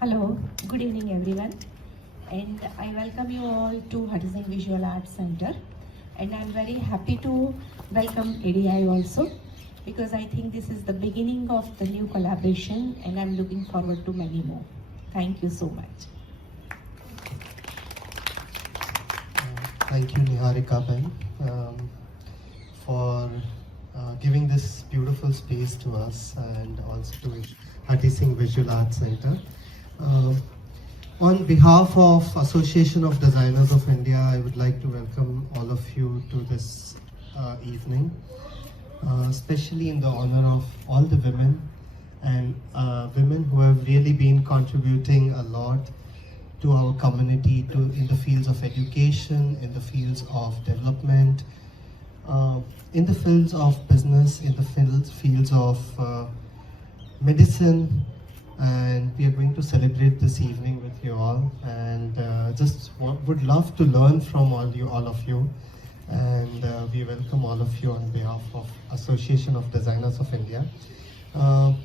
Hello, good evening everyone, and I welcome you all to Hudson Visual Arts Center, and I'm very happy to welcome ADI also, because I think this is the beginning of the new collaboration and I'm looking forward to many more. Thank you so much. Thank you, Niharika Ben, for giving this beautiful space to us and also to Hati Singh Visual Arts Center. On behalf of Association of Designers of India, I would like to welcome all of you to this evening, especially in the honor of all the women and women who have really been contributing a lot to our community, in the fields of education, in the fields of development, in the fields of business, in the fields of medicine. And we are going to celebrate this evening with you all, and would love to learn from all of you, and we welcome all of you on behalf of Association of Designers of India.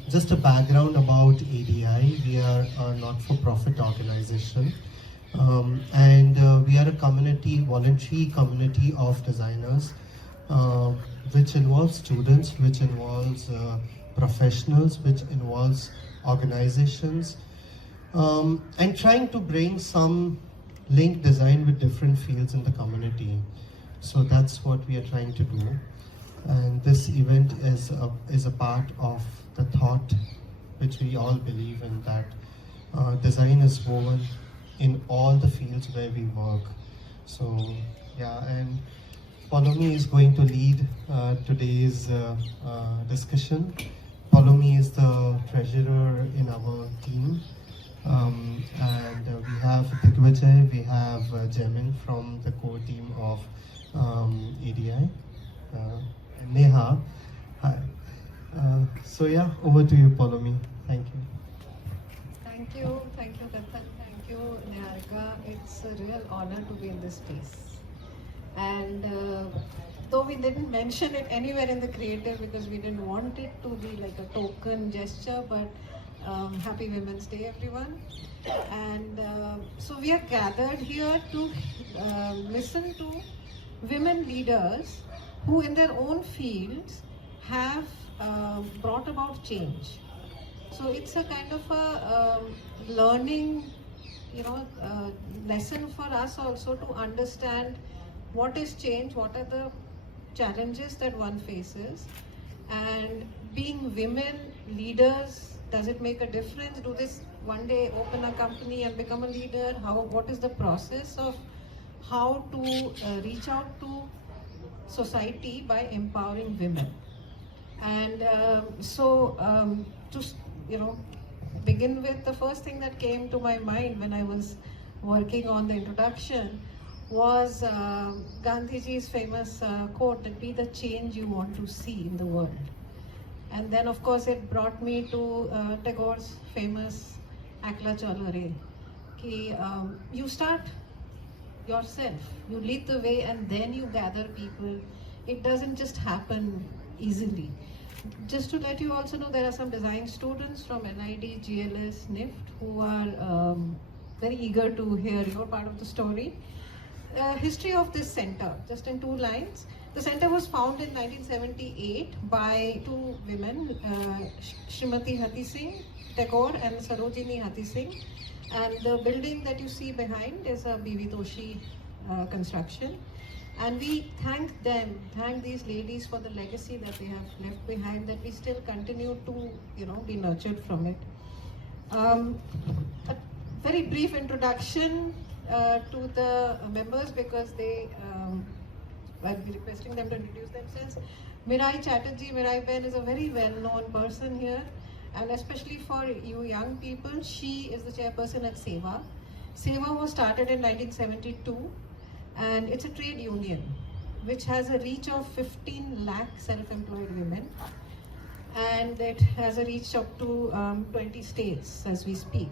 Just a background about ADI. We are a not-for-profit organization, and we are a voluntary community of designers, which involves students, which involves professionals, which involves organizations, and trying to bring some link design with different fields in the community. So that's what we are trying to do. And this event is a part of the thought which we all believe in, that design is woven in all the fields where we work. So yeah, and Poulomi is going to lead today's discussion. Poulomi is the treasurer in our team, and we have Digvijay, we have Jamin from the core team of ADI, and Megha. Hi. So yeah, over to you, Poulomi. Thank you. Thank you, Kathan. Thank you, Niharika. It's a real honor to be in this space. And though we didn't mention it anywhere in the creative because we didn't want it to be like a token gesture, but happy Women's Day, everyone. And so we are gathered here to listen to women leaders who in their own fields have brought about change. So it's a kind of a learning, lesson for us also to understand what is change, what are the challenges that one faces, and being women leaders, does it make a difference? Do this one day open a company and become a leader? What is the process of how to reach out to society by empowering women? And to begin with, the first thing that came to my mind when I was working on the introduction was Gandhiji's famous quote that be the change you want to see in the world. And then of course it brought me to Tagore's famous Akla Chalo Re, ki you start yourself, you lead the way and then you gather people. It doesn't just happen easily. Just to let you also know, there are some design students from NID, GLS, NIFT who are very eager to hear your part of the story. History of this center, just in 2 lines. The center was founded in 1978 by 2 women, Srimati Hati Singh Tagore and Sarojini Hati Singh. And the building that you see behind is a B.V. Toshi construction. And we thank these ladies for the legacy that they have left behind, that we still continue to, be nurtured from it. A very brief introduction to the members, because I'll be requesting them to introduce themselves. Mirai Chatterjee, Mirai Ben is a very well-known person here, and especially for you young people, she is the chairperson at SEWA. SEWA was started in 1972, and it's a trade union which has a reach of 15 lakh self-employed women, and it has a reach up to 20 states as we speak.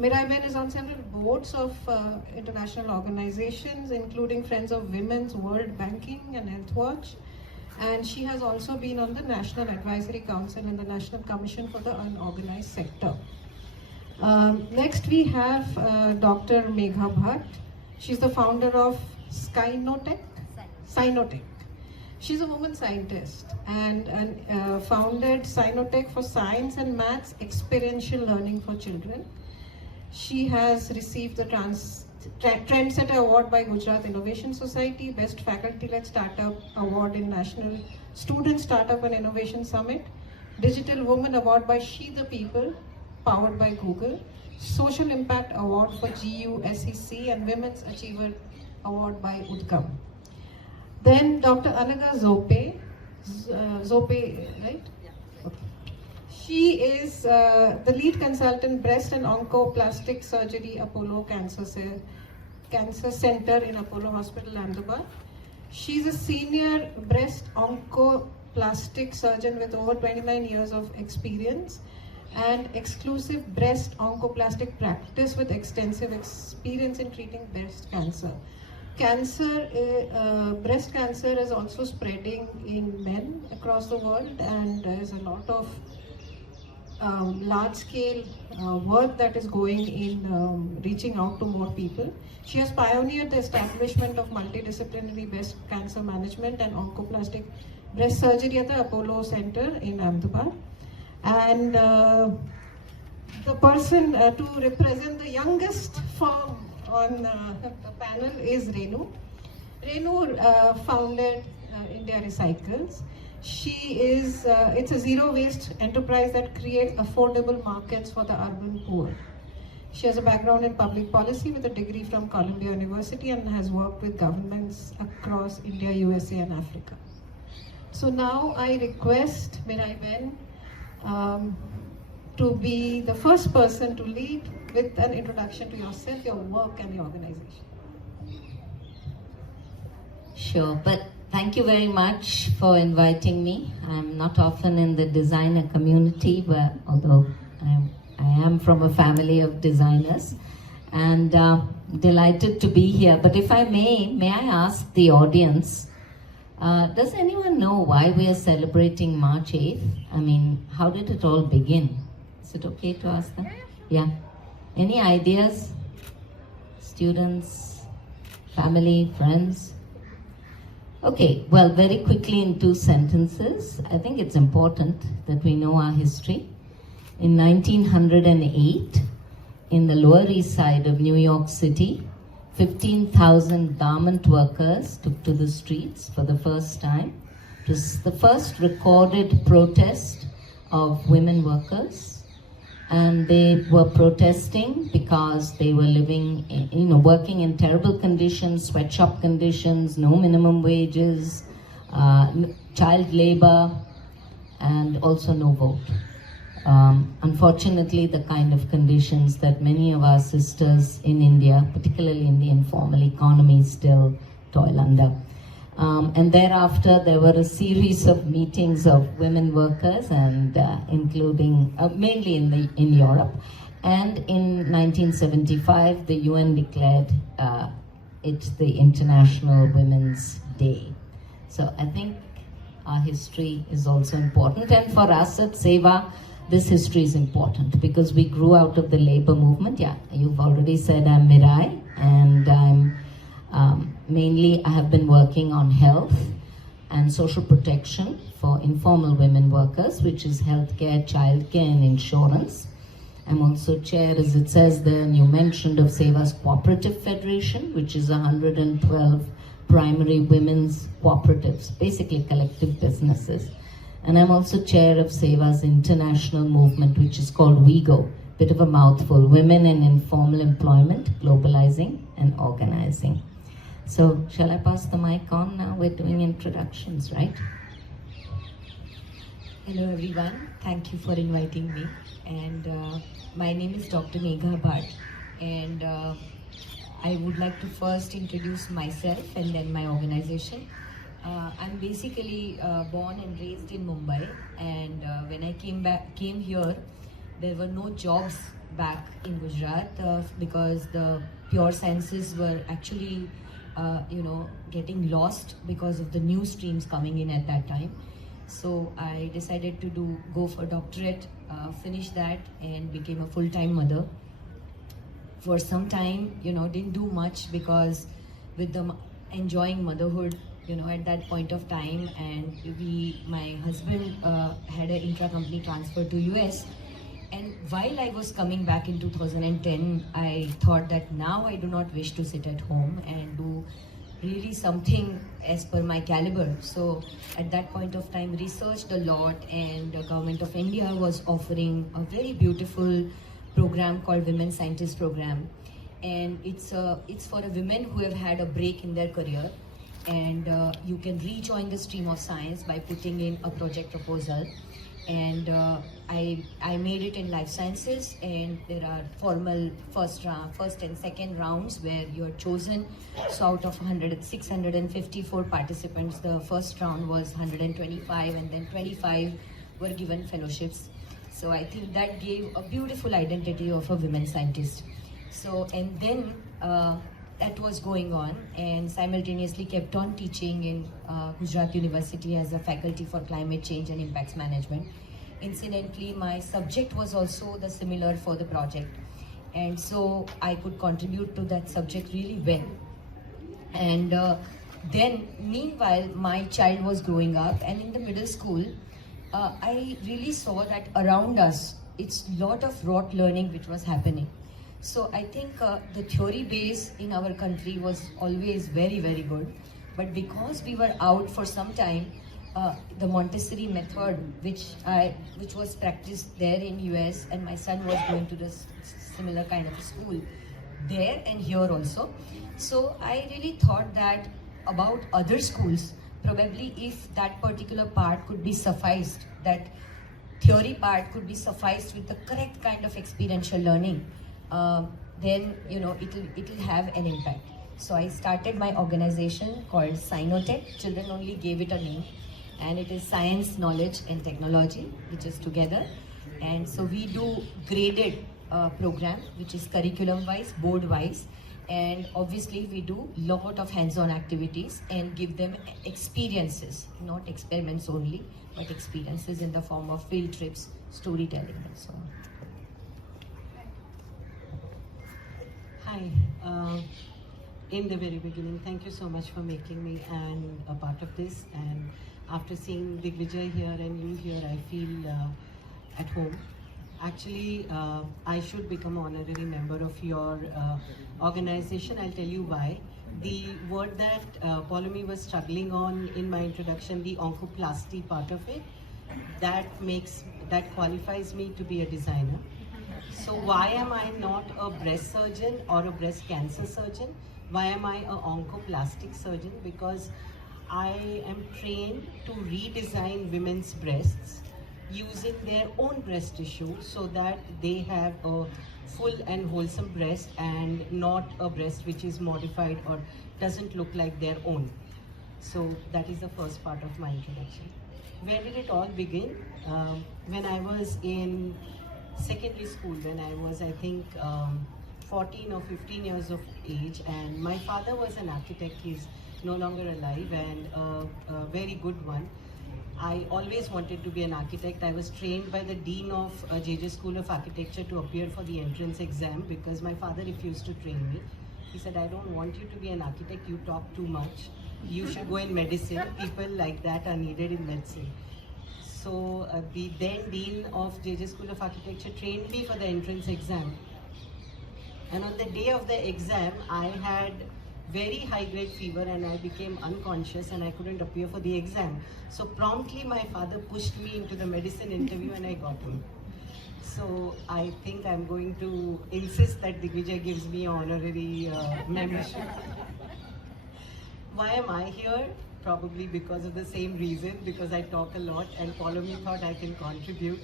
Mirai Ben is on several boards of international organizations, including Friends of Women's World Banking and Health Watch. and she has also been on the National Advisory Council and the National Commission for the Unorganized Sector. Next we have Dr. Megha Bhatt. She's the founder of SciKnowTech. She's a woman scientist and founded SciKnowTech for science and maths experiential learning for children. She has received the Trendsetter Award by Gujarat Innovation Society, Best Faculty-led Startup Award in National Student Startup and Innovation Summit, Digital Woman Award by She the People, powered by Google, Social Impact Award for GUSEC, and Women's Achiever Award by Udgam. Then Dr. Anagha Zope, right? Yeah. Okay. She is the lead consultant, breast and oncoplastic surgery, Apollo Cancer Center in Apollo Hospital, Ahmedabad. She's a senior breast oncoplastic surgeon with over 29 years of experience and exclusive breast oncoplastic practice with extensive experience in treating breast cancer. Breast cancer is also spreading in men across the world, and there is a lot of large-scale work that is going in reaching out to more people. She has pioneered the establishment of multidisciplinary breast cancer management and oncoplastic breast surgery at the Apollo Center in Ahmedabad. And the person to represent the youngest firm on the panel is Renu. Renu founded India Recycles. It's a zero-waste enterprise that creates affordable markets for the urban poor. She has a background in public policy with a degree from Columbia University and has worked with governments across India, USA, and Africa. So now I request Mirai to be the first person to lead with an introduction to yourself, your work, and your organization. Sure, but thank you very much for inviting me. I'm not often in the designer community, but although I am from a family of designers, and delighted to be here. But if I may I ask the audience, does anyone know why we are celebrating March 8th? I mean, how did it all begin? Is it okay to ask them? Yeah. Any ideas? Students, family, friends? Okay, well, very quickly in 2 sentences, I think it's important that we know our history. In 1908, in the Lower East Side of New York City, 15,000 garment workers took to the streets for the first time. It was the first recorded protest of women workers. And they were protesting because they were living, working in terrible conditions, sweatshop conditions, no minimum wages, child labor, and also no vote. Unfortunately, the kind of conditions that many of our sisters in India, particularly in the informal economy, still toil under. And thereafter, there were a series of meetings of women workers, and including mainly in Europe. And in 1975, the UN declared it the International Women's Day. So I think our history is also important, and for us at SEWA, this history is important because we grew out of the labor movement. Yeah, you've already said I'm Mirai, and I'm mainly I have been working on health and social protection for informal women workers, which is healthcare, childcare, and insurance. I'm also chair, as it says there, and you mentioned, of SEWA's Cooperative Federation, which is 112 primary women's cooperatives, basically collective businesses. And I'm also chair of SEWA's international movement, which is called WeGo, bit of a mouthful, Women in Informal Employment, Globalizing and Organizing. So shall I pass the mic on now? We're doing introductions, right? Hello everyone, thank you for inviting me. And my name is Dr. Megha Bhatt, and I would like to first introduce myself and then my organization. I'm basically born and raised in Mumbai, and when I came here, there were no jobs back in Gujarat because the pure sciences were actually getting lost because of the new streams coming in at that time. So I decided to go for doctorate, finish that, and became a full-time mother. For some time, didn't do much because with the enjoying motherhood, at that point of time, and my husband had an intra-company transfer to US. And while I was coming back in 2010, I thought that now I do not wish to sit at home and do really something as per my caliber. So at that point of time, researched a lot, and the government of India was offering a very beautiful program called Women Scientist Program. And it's for a women who have had a break in their career. And you can rejoin the stream of science by putting in a project proposal. And I made it in life sciences, and there are formal first and second rounds where you're chosen. So out of 654 participants, the first round was 125, and then 25 were given fellowships. So I think that gave a beautiful identity of a women scientist. So, and then that was going on, and simultaneously kept on teaching in Gujarat University as a faculty for climate change and impacts management. Incidentally, my subject was also the similar for the project, and so I could contribute to that subject really well. And then meanwhile, my child was growing up, and in the middle school, I really saw that around us, it's a lot of rote learning which was happening. So I think the theory base in our country was always very, very good. But because we were out for some time, the Montessori method, which was practiced there in US, and my son was going to this similar kind of school there and here also. So I really thought that about other schools, probably if that particular part could be sufficed, that theory part could be sufficed with the correct kind of experiential learning, then it'll have an impact. So I started my organization called SciKnowTech. Children only gave it a name, and it is Science, Knowledge and Technology, which is together. And so we do graded program, which is curriculum-wise, board-wise, and obviously we do lot of hands-on activities and give them experiences, not experiments only, but experiences in the form of field trips, storytelling, and so on. Hi. In the very beginning, thank you so much for making me a part of this. And after seeing Digvijay here and you here, I feel at home. Actually, I should become an honorary member of your organization. I'll tell you why. The word that Poulomi was struggling on in my introduction, the Oncoplastic part of it, that qualifies me to be a designer. So why am I not a breast surgeon or a breast cancer surgeon? Why am I an oncoplastic surgeon? Because I am trained to redesign women's breasts using their own breast tissue so that they have a full and wholesome breast and not a breast which is modified or doesn't look like their own. So that is the first part of my introduction. Where did it all begin? When I was in secondary school, when I was, I think, 14 or 15 years of age, and my father was an architect. He's no longer alive, and a very good one. I always wanted to be an architect. I was trained by the dean of JJ School of Architecture to appear for the entrance exam because my father refused to train me. He said, I don't want you to be an architect, you talk too much. You should go in medicine. People like that are needed in medicine. So the then dean of JJ School of Architecture trained me for the entrance exam. And on the day of the exam, I had very high-grade fever and I became unconscious and I couldn't appear for the exam. So promptly my father pushed me into the medicine interview and I got in. So I think I'm going to insist that Digvijay gives me honorary membership. Why am I here? Probably because of the same reason, because I talk a lot and Poulomi thought I can contribute.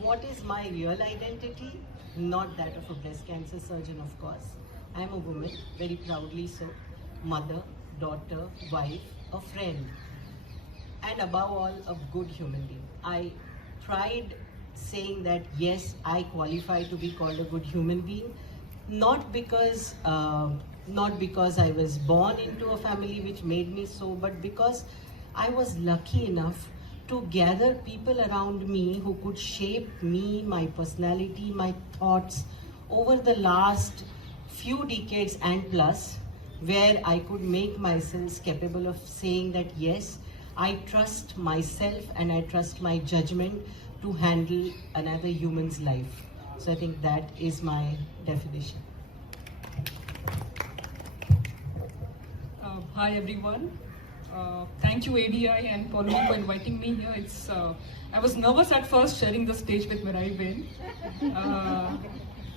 What is my real identity? Not that of a breast cancer surgeon, of course. I'm a woman, very proudly so, mother, daughter, wife, a friend, and above all, a good human being. I tried saying that yes, I qualify to be called a good human being, not because not because I was born into a family which made me so, but because I was lucky enough to gather people around me who could shape me, my personality, my thoughts over the last few decades and plus, where I could make myself capable of saying that yes, I trust myself and I trust my judgment to handle another human's life. So I think that is my definition. Hi everyone. Thank you ADI and Poulomi for inviting me here. I was nervous at first sharing the stage with Mirai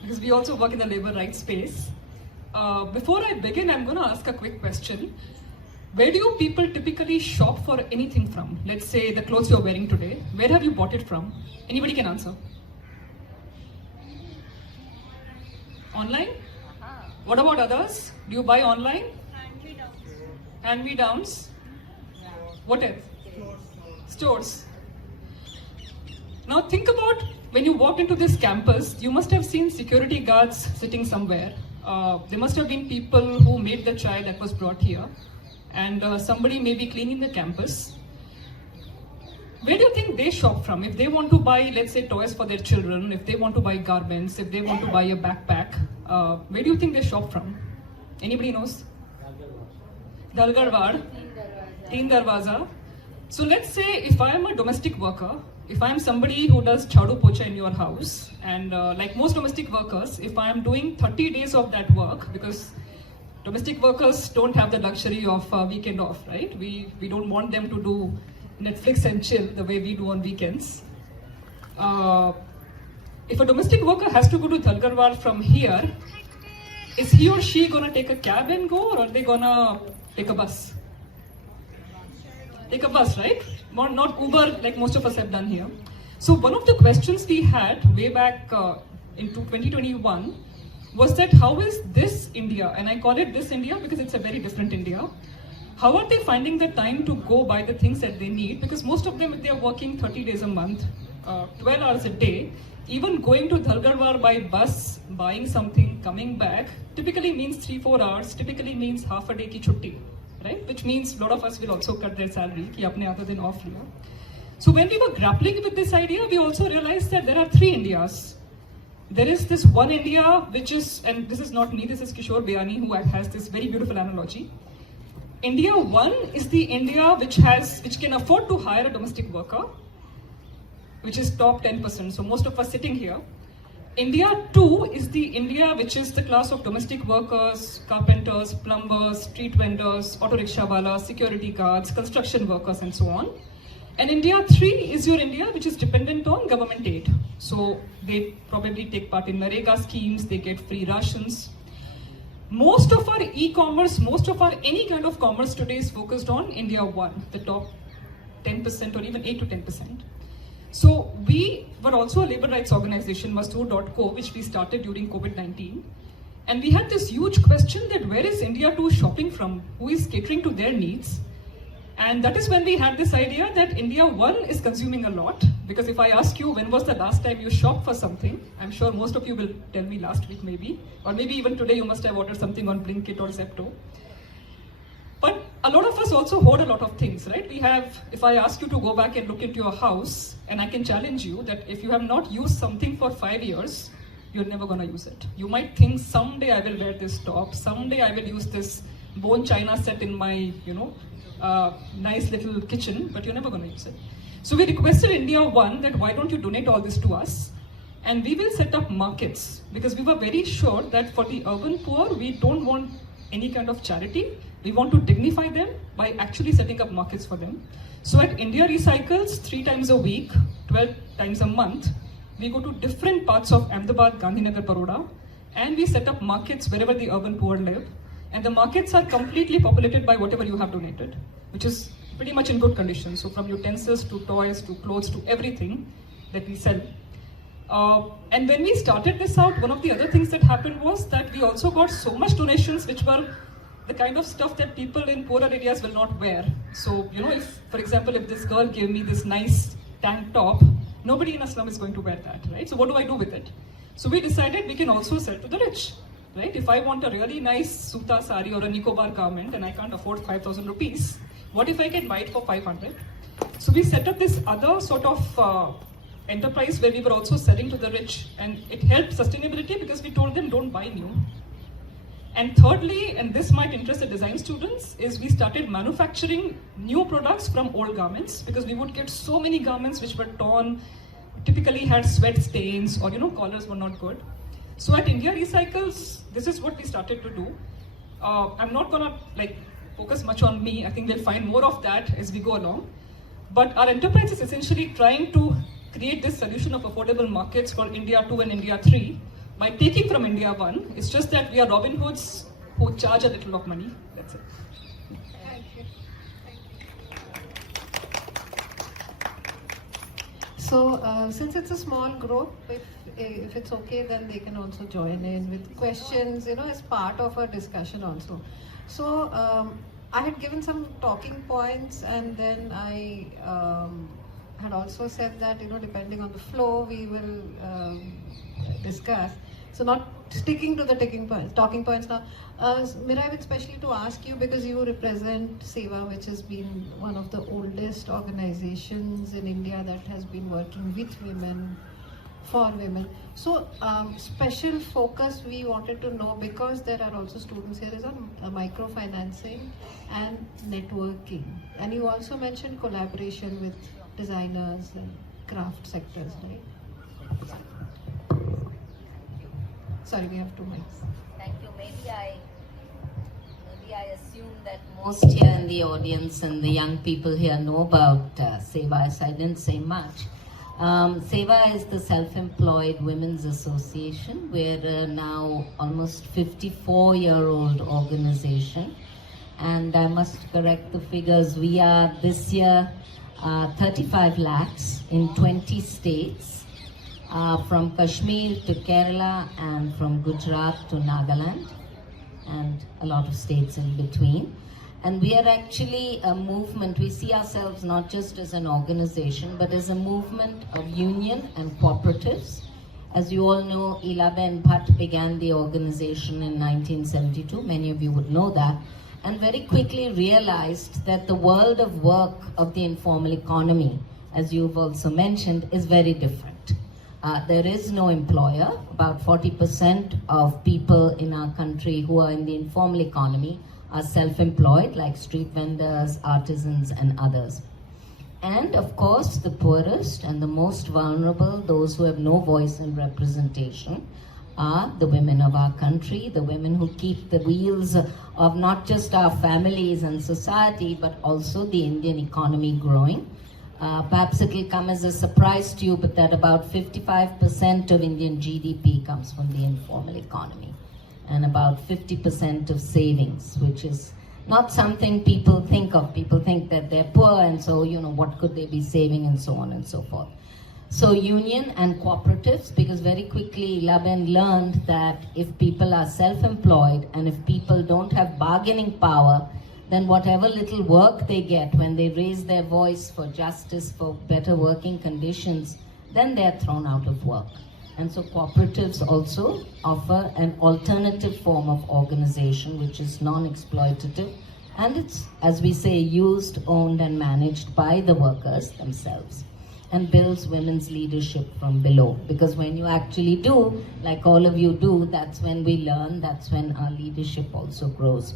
because we also work in the labor rights space. Before I begin, I'm going to ask a quick question. Where do you people typically shop for anything from? Let's say the clothes you're wearing today. Where have you bought it from? Anybody can answer. Online? What about others? Do you buy online? Hand-me-downs? What else? Stores. Now think about when you walked into this campus, you must have seen security guards sitting somewhere. There must have been people who made the chai that was brought here. And somebody may be cleaning the campus. Where do you think they shop from? If they want to buy, let's say, toys for their children, if they want to buy garments, if they want to buy a backpack, where do you think they shop from? Anybody knows? Dalgarwad, Teen Darwaza. So let's say if I am a domestic worker, if I am somebody who does chadu pocha in your house, and like most domestic workers, if I am doing 30 days of that work, because domestic workers don't have the luxury of weekend off, right? We don't want them to do Netflix and chill the way we do on weekends. If a domestic worker has to go to Dalgarwad from here, is he or she gonna take a cab and go, or are they gonna take a bus? Take a bus, right? Not Uber like most of us have done here. So one of the questions we had way back into 2021 was that how is this India, and I call it this India because it's a very different India, how are they finding the time to go buy the things that they need? Because most of them, if they're working 30 days a month, 12 hours a day, even going to Dalgarwad by bus, buying something, coming back, typically means 3-4 hours, typically means half a day ki chutti, right? Which means a lot of us will also cut their salary, ki apne aadha din off liya. So when we were grappling with this idea, we also realized that there are 3 Indias. There is this one India, which is, and this is not me, this is Kishore Bayani, who has this very beautiful analogy. India 1 is the India which can afford to hire a domestic worker, which is top 10%, so most of us sitting here. India 2 is the India which is the class of domestic workers, carpenters, plumbers, street vendors, auto rickshaw walas, security guards, construction workers, and so on. And India 3 is your India which is dependent on government aid. So they probably take part in Narega schemes, they get free rations. Most of our e-commerce, most of our any kind of commerce today is focused on India 1, the top 10% or even 8 to 10%. So we were also a labor rights organization, Mazdoor.co, which we started during COVID-19. And we had this huge question that where is India 2 shopping from? Who is catering to their needs? And that is when we had this idea that India 1 is consuming a lot. Because if I ask you when was the last time you shopped for something, I'm sure most of you will tell me last week maybe. Or maybe even today you must have ordered something on Blinkit or Zepto. But a lot of us also hoard a lot of things, right? We have, if I ask you to go back and look into your house, and I can challenge you that if you have not used something for 5 years, you're never gonna use it. You might think someday I will wear this top, someday I will use this bone china set in my, nice little kitchen, but you're never gonna use it. So we requested India 1 that why don't you donate all this to us? And we will set up markets, because we were very sure that for the urban poor, we don't want any kind of charity. We want to dignify them by actually setting up markets for them. So at India Recycles, 3 times a week, 12 times a month, we go to different parts of Ahmedabad, Gandhinagar, Baroda, and we set up markets wherever the urban poor live. And the markets are completely populated by whatever you have donated, which is pretty much in good condition. So from utensils to toys to clothes to everything that we sell. And when we started this out, one of the other things that happened was that we also got so much donations which were the kind of stuff that people in poorer areas will not wear. So, if, for example, if this girl gave me this nice tank top, nobody in a slum is going to wear that, right? So what do I do with it? So we decided we can also sell to the rich. right? If I want a really nice Suta sari or a Nicobar garment and I can't afford 5,000 rupees, what if I can buy it for 500? So we set up this other sort of enterprise where we were also selling to the rich, and it helped sustainability because we told them don't buy new. And thirdly, and this might interest the design students, is we started manufacturing new products from old garments, because we would get so many garments which were torn, typically had sweat stains, or collars were not good. So at India Recycles, this is what we started to do. I'm not gonna focus much on me. I think we'll find more of that as we go along. But our enterprise is essentially trying to create this solution of affordable markets for India 2 and India 3 by taking from India 1. It's just that we are Robin Hoods who charge a little of money. That's it. Thank you. So, since it's a small group, if it's okay, then they can also join in with questions, as part of a discussion also. So, I had given some talking points, and then I had also said that, depending on the flow, we will discuss. So not sticking to the talking points now. Mirai, I would especially to ask you, because you represent SEWA, which has been one of the oldest organizations in India that has been working with women, for women. So special focus we wanted to know, because there are also students here, is on microfinancing and networking. And you also mentioned collaboration with designers and craft sectors, right? Sorry, we have 2 minutes. Thank you. Maybe I assume that most here in the audience and the young people here know about SEWA, so I didn't say much. SEWA is the Self-Employed Women's Association. We're now almost 54-year-old organization, and I must correct the figures. We are this year 35 lakhs in 20 states. From Kashmir to Kerala, and from Gujarat to Nagaland, and a lot of states in between. And we are actually a movement. We see ourselves not just as an organization, but as a movement of union and cooperatives. As you all know, Ilaben Bhatt began the organization in 1972. Many of you would know that. And very quickly realized that the world of work of the informal economy, as you've also mentioned, is very different. There is no employer. About 40% of people in our country who are in the informal economy are self-employed, like street vendors, artisans, and others. And of course, the poorest and the most vulnerable, those who have no voice and representation, are the women of our country, the women who keep the wheels of not just our families and society, but also the Indian economy growing. Perhaps it will come as a surprise to you, but that about 55% of Indian GDP comes from the informal economy, and about 50% of savings, which is not something people think of. People think that they're poor, and so, what could they be saving, and so on and so forth. So union and cooperatives, because very quickly Laben learned that if people are self-employed and if people don't have bargaining power, then whatever little work they get when they raise their voice for justice, for better working conditions, then they're thrown out of work. And so cooperatives also offer an alternative form of organization which is non-exploitative, and it's, as we say, used, owned and managed by the workers themselves, and builds women's leadership from below. Because when you actually do, like all of you do, that's when we learn, that's when our leadership also grows.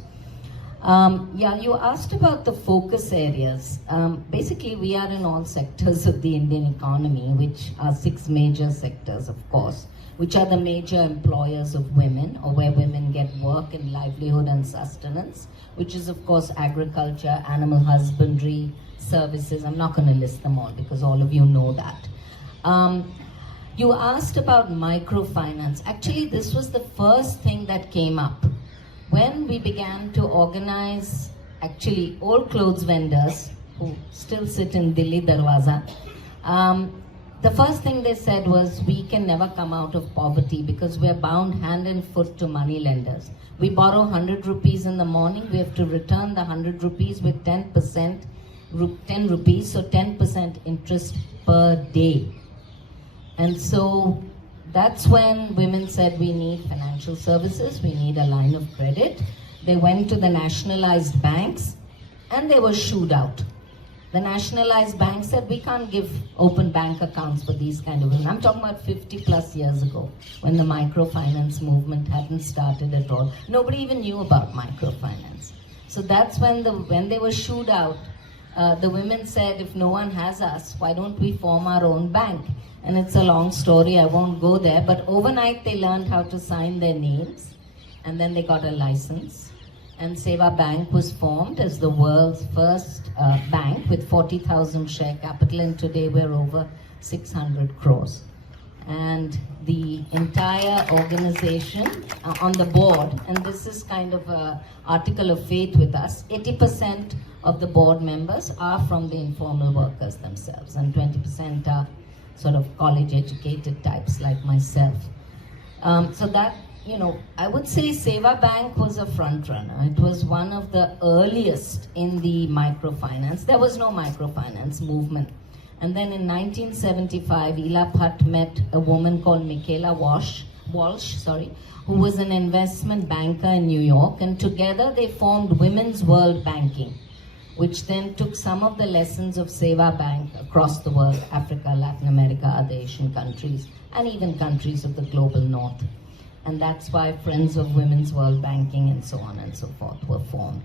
You asked about the focus areas. Basically, we are in all sectors of the Indian economy, which are 6 major sectors, of course, which are the major employers of women, or where women get work and livelihood and sustenance, which is, of course, agriculture, animal husbandry, services. I'm not going to list them all because all of you know that. You asked about microfinance. Actually, this was the first thing that came up. When we began to organize, actually, old clothes vendors who still sit in Delhi Darwaza, the first thing they said was, we can never come out of poverty because we're bound hand and foot to money lenders. We borrow 100 rupees in the morning, we have to return the 100 rupees with 10 rupees, so 10% interest per day. And so that's when women said we need financial services, we need a line of credit. They went to the nationalized banks and they were shooed out. The nationalized banks said we can't give open bank accounts for these kind of women. I'm talking about 50 plus years ago when the microfinance movement hadn't started at all. Nobody even knew about microfinance. So that's when they were shooed out. The women said, if no one has us, why don't we form our own bank? And it's a long story, I won't go there, but overnight they learned how to sign their names, and then they got a license. And SEWA Bank was formed as the world's first bank with 40,000 share capital, and today we're over 600 crores. And the entire organization on the board, and this is kind of an article of faith with us, 80% of the board members are from the informal workers themselves, and 20% are sort of college educated types like myself. So that, you know, I would say SEWA Bank was a front runner. It was one of the earliest in the microfinance. There was no microfinance movement. And then in 1975, Bhatt met a woman called Michaela Walsh, who was an investment banker in New York, and together they formed Women's World Banking, which then took some of the lessons of SEWA Bank across the world, Africa, Latin America, other Asian countries, and even countries of the global north. And that's why Friends of Women's World Banking and so on and so forth were formed.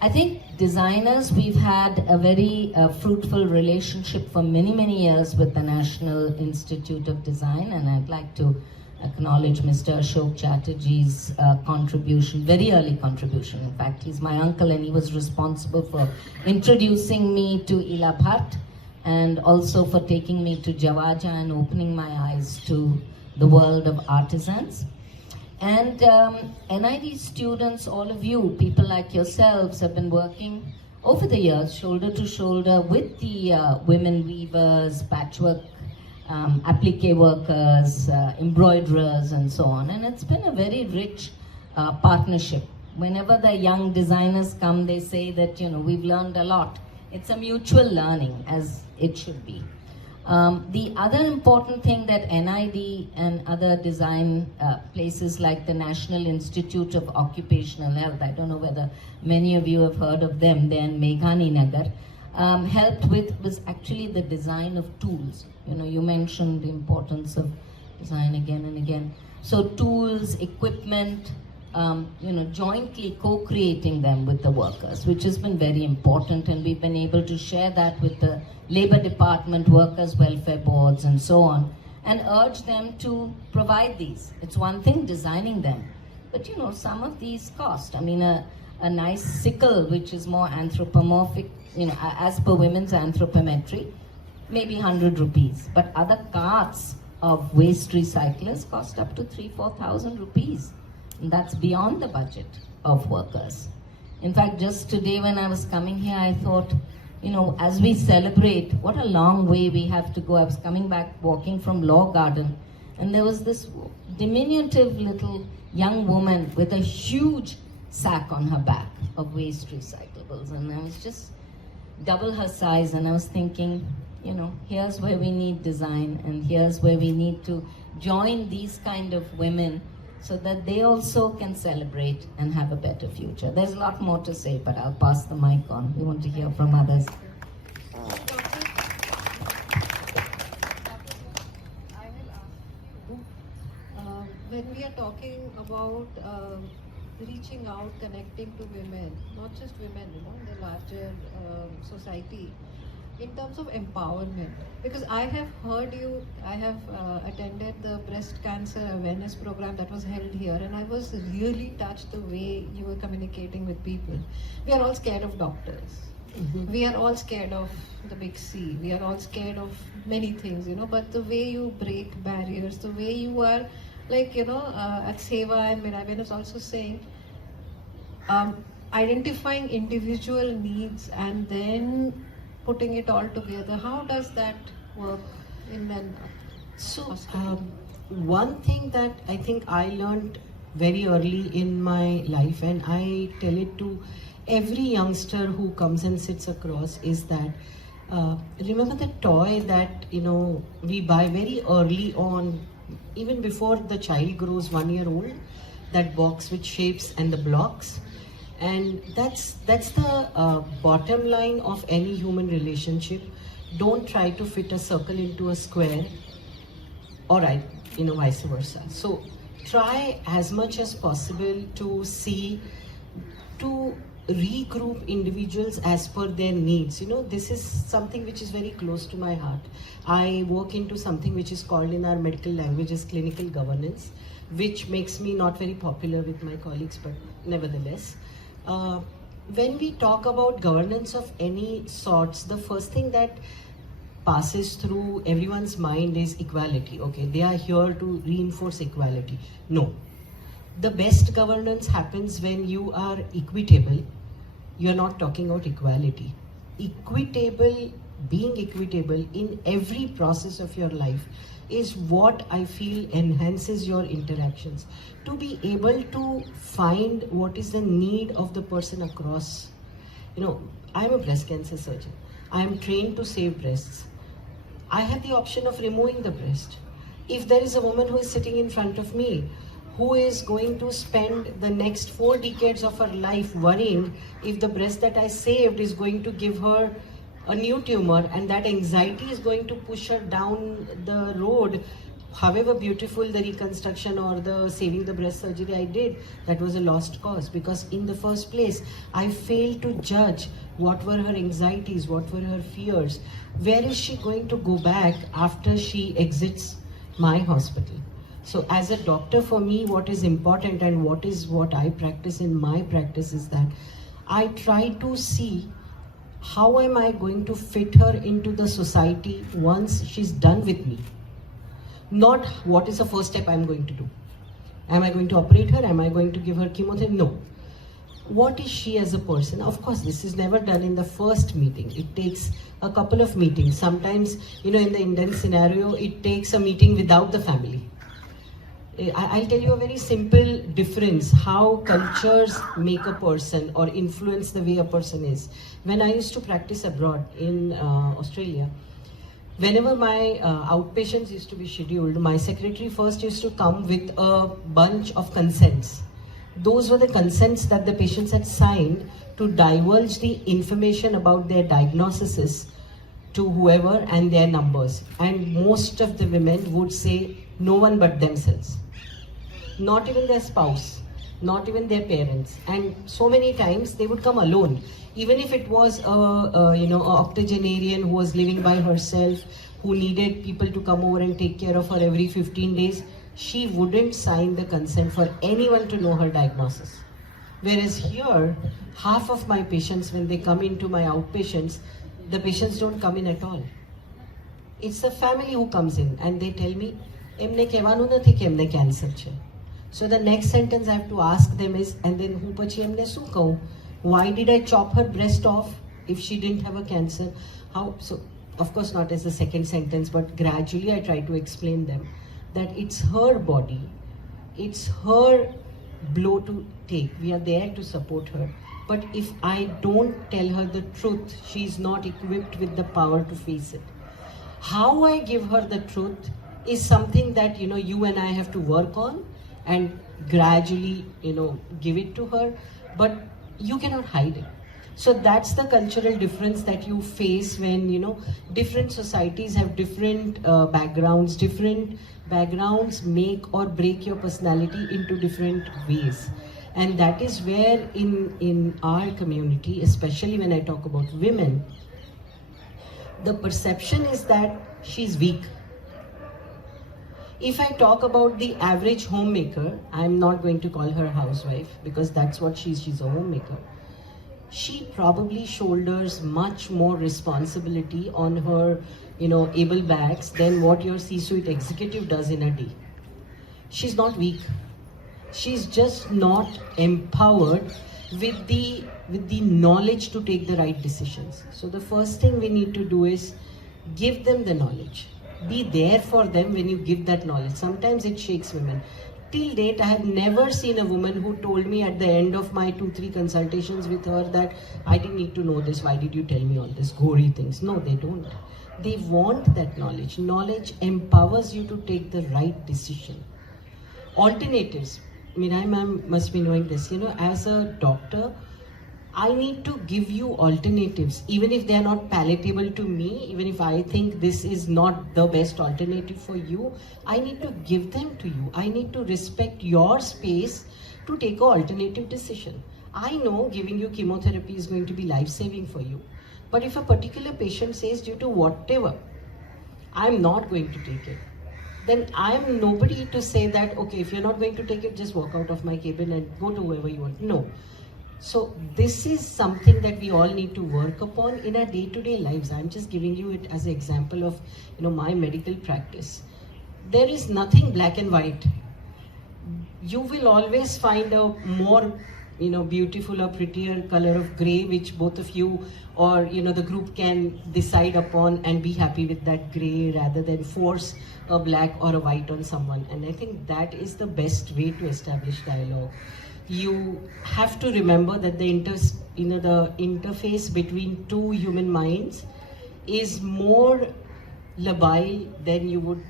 I think designers, we've had a very fruitful relationship for many, many years with the National Institute of Design, and I'd like to acknowledge Mr. Ashok Chatterjee's contribution, very early contribution. In fact, he's my uncle and he was responsible for introducing me to Bhatt and also for taking me to Jawaja and opening my eyes to the world of artisans. And NID students, all of you, people like yourselves, have been working over the years, shoulder to shoulder with the women weavers, patchwork, applique workers, embroiderers, and so on. And it's been a very rich partnership. Whenever the young designers come, they say that, you know, we've learned a lot. It's a mutual learning, as it should be. The other important thing that NID and other design places like the National Institute of Occupational Health, I don't know whether many of you have heard of them, they're in Megha, helped with was actually the design of tools. You know, you mentioned the importance of design again and again. So tools, equipment, you know, jointly co-creating them with the workers, which has been very important, and we've been able to share that with the Labor Department, workers' welfare boards, and so on, and urge them to provide these. It's one thing designing them, but you know, some of these cost. I mean, a nice sickle, which is more anthropomorphic, you know, as per women's anthropometry, maybe 100 rupees, but other carts of waste recyclers cost up to 3,000-4,000 rupees. And that's beyond the budget of workers. In fact, just today when I was coming here, I thought, you know, as we celebrate, what a long way we have to go. I was coming back walking from Law Garden, and there was this diminutive little young woman with a huge sack on her back of waste recyclables, and I was just double her size, and I was thinking, you know, here's where we need design, and here's where we need to join these kind of women so that they also can celebrate and have a better future. There's a lot more to say, but I'll pass the mic on. We want to hear from others. I will ask you, when we are talking about reaching out, connecting to women, not just women, you know, in the larger society, in terms of empowerment, because I have heard you, I have attended the breast cancer awareness program that was held here, and I was really touched the way you were communicating with people. We are all scared of doctors. Mm-hmm. We are all scared of the big C. We are all scared of many things, you know, but the way you break barriers, the way you are, like, you know, at SEWA, and Mirai was also saying, identifying individual needs and then putting it all together. How does that work in men? So, one thing that I think I learned very early in my life, and I tell it to every youngster who comes and sits across, is that remember the toy that, you know, we buy very early on even before the child grows 1 year old, that box with shapes and the blocks. And that's the bottom line of any human relationship. Don't try to fit a circle into a square, or vice versa. So try as much as possible to regroup individuals as per their needs. This is something which is very close to my heart. I work into something which is called in our medical language as clinical governance, which makes me not very popular with my colleagues, but nevertheless. When we talk about governance of any sorts, the first thing that passes through everyone's mind is equality. Okay, they are here to reinforce equality. No. The best governance happens when you are equitable. You are not talking about equality. Being equitable in every process of your life is what I feel enhances your interactions. To be able to find what is the need of the person across. I'm a breast cancer surgeon. I am trained to save breasts. I have the option of removing the breast. If there is a woman who is sitting in front of me who is going to spend the next 4 decades of her life worrying if the breast that I saved is going to give her a new tumor, and that anxiety is going to push her down the road, however beautiful the reconstruction or the saving the breast surgery I did, that was a lost cause, because in the first place, I failed to judge what were her anxieties, what were her fears, where is she going to go back after she exits my hospital. So as a doctor, for me, what is important and what I practice in my practice is that I try to see how am I going to fit her into the society once she's done with me. Not what is the first step I'm going to do. Am I going to operate her? Am I going to give her chemotherapy? No. What is she as a person? Of course, this is never done in the first meeting. It takes a couple of meetings. Sometimes, in the Indian scenario, it takes a meeting without the family. I'll tell you a very simple difference, how cultures make a person or influence the way a person is. When I used to practice abroad in Australia, whenever my outpatients used to be scheduled, my secretary first used to come with a bunch of consents. Those were the consents that the patients had signed to divulge the information about their diagnoses to whoever and their numbers. And most of the women would say no one but themselves. Not even their spouse, not even their parents. And so many times they would come alone. Even if it was a octogenarian who was living by herself, who needed people to come over and take care of her every 15 days, she wouldn't sign the consent for anyone to know her diagnosis. Whereas here, half of my patients, when they come into my outpatients, the patients don't come in at all. It's the family who comes in and they tell me, "Emne kehvanu nathi ke emne cancer chhe." So the next sentence I have to ask them is, and then hu pachi emne su kahu? Why did I chop her breast off if she didn't have a cancer? How? So, of course not as the second sentence, but gradually I try to explain them that it's her body, it's her blow to take. We are there to support her. But if I don't tell her the truth, she's not equipped with the power to face it. How I give her the truth is something that, you and I have to work on and gradually, give it to her. But you cannot hide it. So that's the cultural difference that you face when, different societies have different backgrounds. Different backgrounds make or break your personality into different ways. And that is where in our community, especially when I talk about women, the perception is that she's weak. If I talk about the average homemaker, I'm not going to call her housewife because that's what she's a homemaker. She probably shoulders much more responsibility on her, able backs than what your C-suite executive does in a day. She's not weak. She's just not empowered with the knowledge to take the right decisions. So the first thing we need to do is give them the knowledge. Be there for them when you give that knowledge. Sometimes it shakes women. till date, I have never seen a woman who told me at the end of my 2-3 consultations with her that I didn't need to know this, why did you tell me all this gory things? No, they don't. They want that knowledge. Knowledge empowers you to take the right decision. Alternatives. Mirai ma'am must be knowing this. As a doctor, I need to give you alternatives, even if they are not palatable to me, even if I think this is not the best alternative for you, I need to give them to you. I need to respect your space to take an alternative decision. I know giving you chemotherapy is going to be life-saving for you, but if a particular patient says due to whatever, I'm not going to take it, then I'm nobody to say that, okay, if you're not going to take it, just walk out of my cabin and go to whoever you want. No. So this is something that we all need to work upon in our day-to-day lives. I'm just giving you it as an example of, my medical practice. There is nothing black and white. You will always find a more, beautiful or prettier color of gray, which both of you or, the group can decide upon and be happy with that gray rather than force a black or a white on someone. And I think that is the best way to establish dialogue. You have to remember that the interface between two human minds is more labile than you would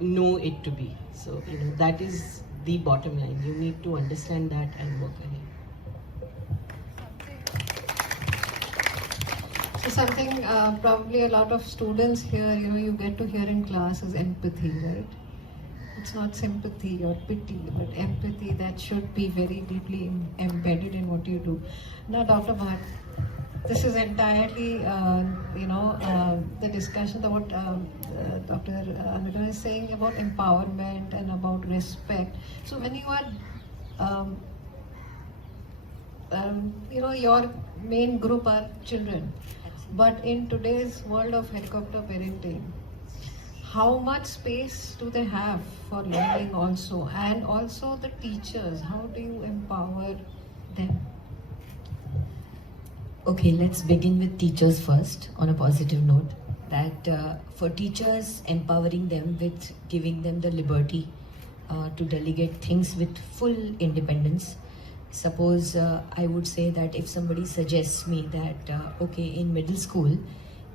know it to be. So, that is the bottom line. You need to understand that and work ahead. So something probably a lot of students here, you get to hear in class is empathy, right? It's not sympathy or pity, but empathy that should be very deeply embedded in what you do. Now, Dr. Bhatt, this is entirely, the discussion about Dr. Anagha is saying about empowerment and about respect. So when you are, your main group are children, but in today's world of helicopter parenting, how much space do they have for learning also? And also the teachers, how do you empower them? Okay, let's begin with teachers first on a positive note. That for teachers, empowering them with giving them the liberty to delegate things with full independence. Suppose I would say that if somebody suggests me that, okay, in middle school,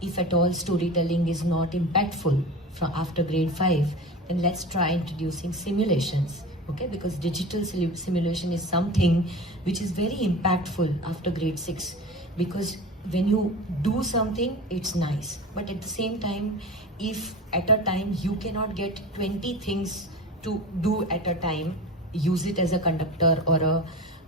if at all storytelling is not impactful from after grade 5, then let's try introducing simulations, okay? Because digital simulation is something which is very impactful after grade 6, because when you do something, it's nice, but at the same time, if at a time you cannot get 20 things to do at a time, use it as a conductor or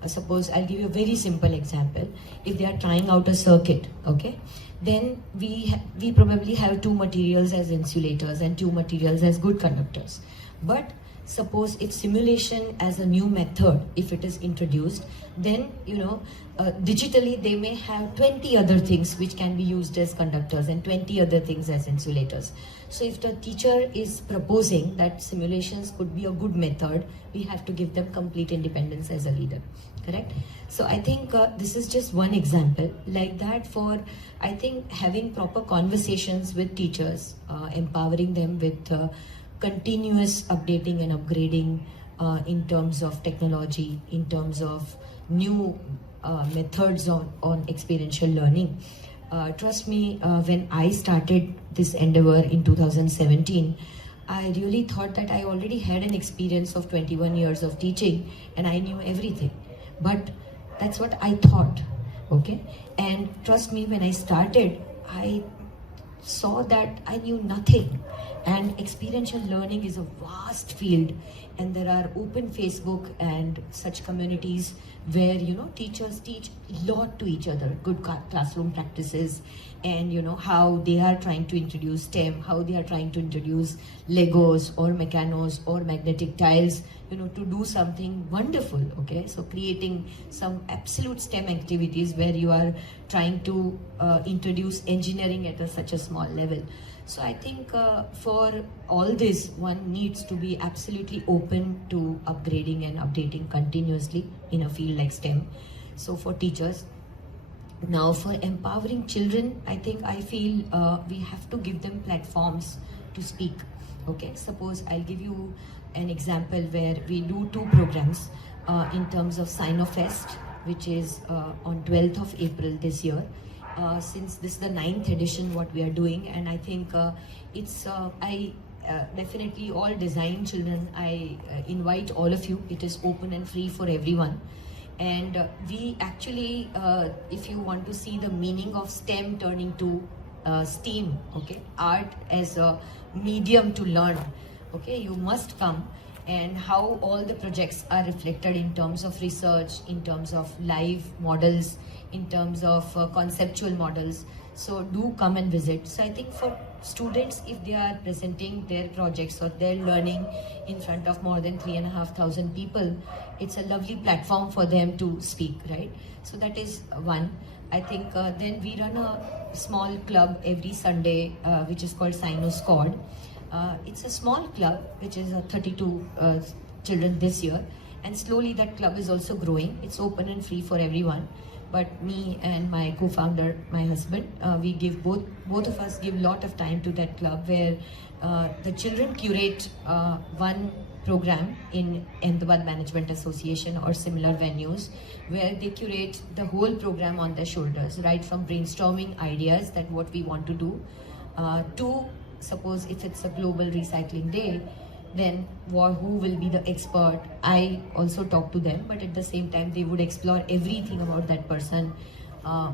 suppose I'll give you a very simple example. If they are trying out a circuit, okay, then we probably have 2 materials as insulators and 2 materials as good conductors. But suppose if simulation as a new method, if it is introduced, then digitally they may have 20 other things which can be used as conductors and 20 other things as insulators. So if the teacher is proposing that simulations could be a good method, we have to give them complete independence as a leader, correct? So I think this is just one example like that. For I think having proper conversations with teachers, empowering them with continuous updating and upgrading in terms of technology, in terms of new methods on experiential learning. Trust me, when I started this endeavor in 2017, I really thought that I already had an experience of 21 years of teaching and I knew everything. But that's what I thought, okay? And trust me, when I started, I saw that I knew nothing. And experiential learning is a vast field, and there are open Facebook and such communities where teachers teach a lot to each other, good classroom practices, and how they are trying to introduce STEM, how they are trying to introduce Legos or mechanos or magnetic tiles, to do something wonderful, okay? So creating some absolute STEM activities where you are trying to introduce engineering at such a small level. So I think for all this, one needs to be absolutely open to upgrading and updating continuously in a field like STEM. So for teachers. Now for empowering children, I feel we have to give them platforms to speak. Okay, suppose I'll give you an example where we do 2 programs in terms of SciKnowFest, which is on 12th of April this year. Since this is the 9th edition what we are doing, and I think it's definitely all design children, I invite all of you. It is open and free for everyone. And we actually, if you want to see the meaning of STEM turning to STEAM, okay, art as a medium to learn, okay, you must come, and how all the projects are reflected in terms of research, in terms of live models, in terms of conceptual models. So do come and visit. So I think for students, if they are presenting their projects or their learning in front of more than 3,500 people, it's a lovely platform for them to speak, right? So that is one. I think then we run a small club every Sunday, which is called SciKnow Squad. It's a small club, which is 32 children this year. And slowly that club is also growing. It's open and free for everyone. But me and my co-founder, my husband, we give both of us give a lot of time to that club, where the children curate one program in Ahmedabad Management Association or similar venues, where they curate the whole program on their shoulders, right from brainstorming ideas that what we want to do, to suppose if it's a global recycling day, then who will be the expert. I also talk to them, but at the same time they would explore everything about that person,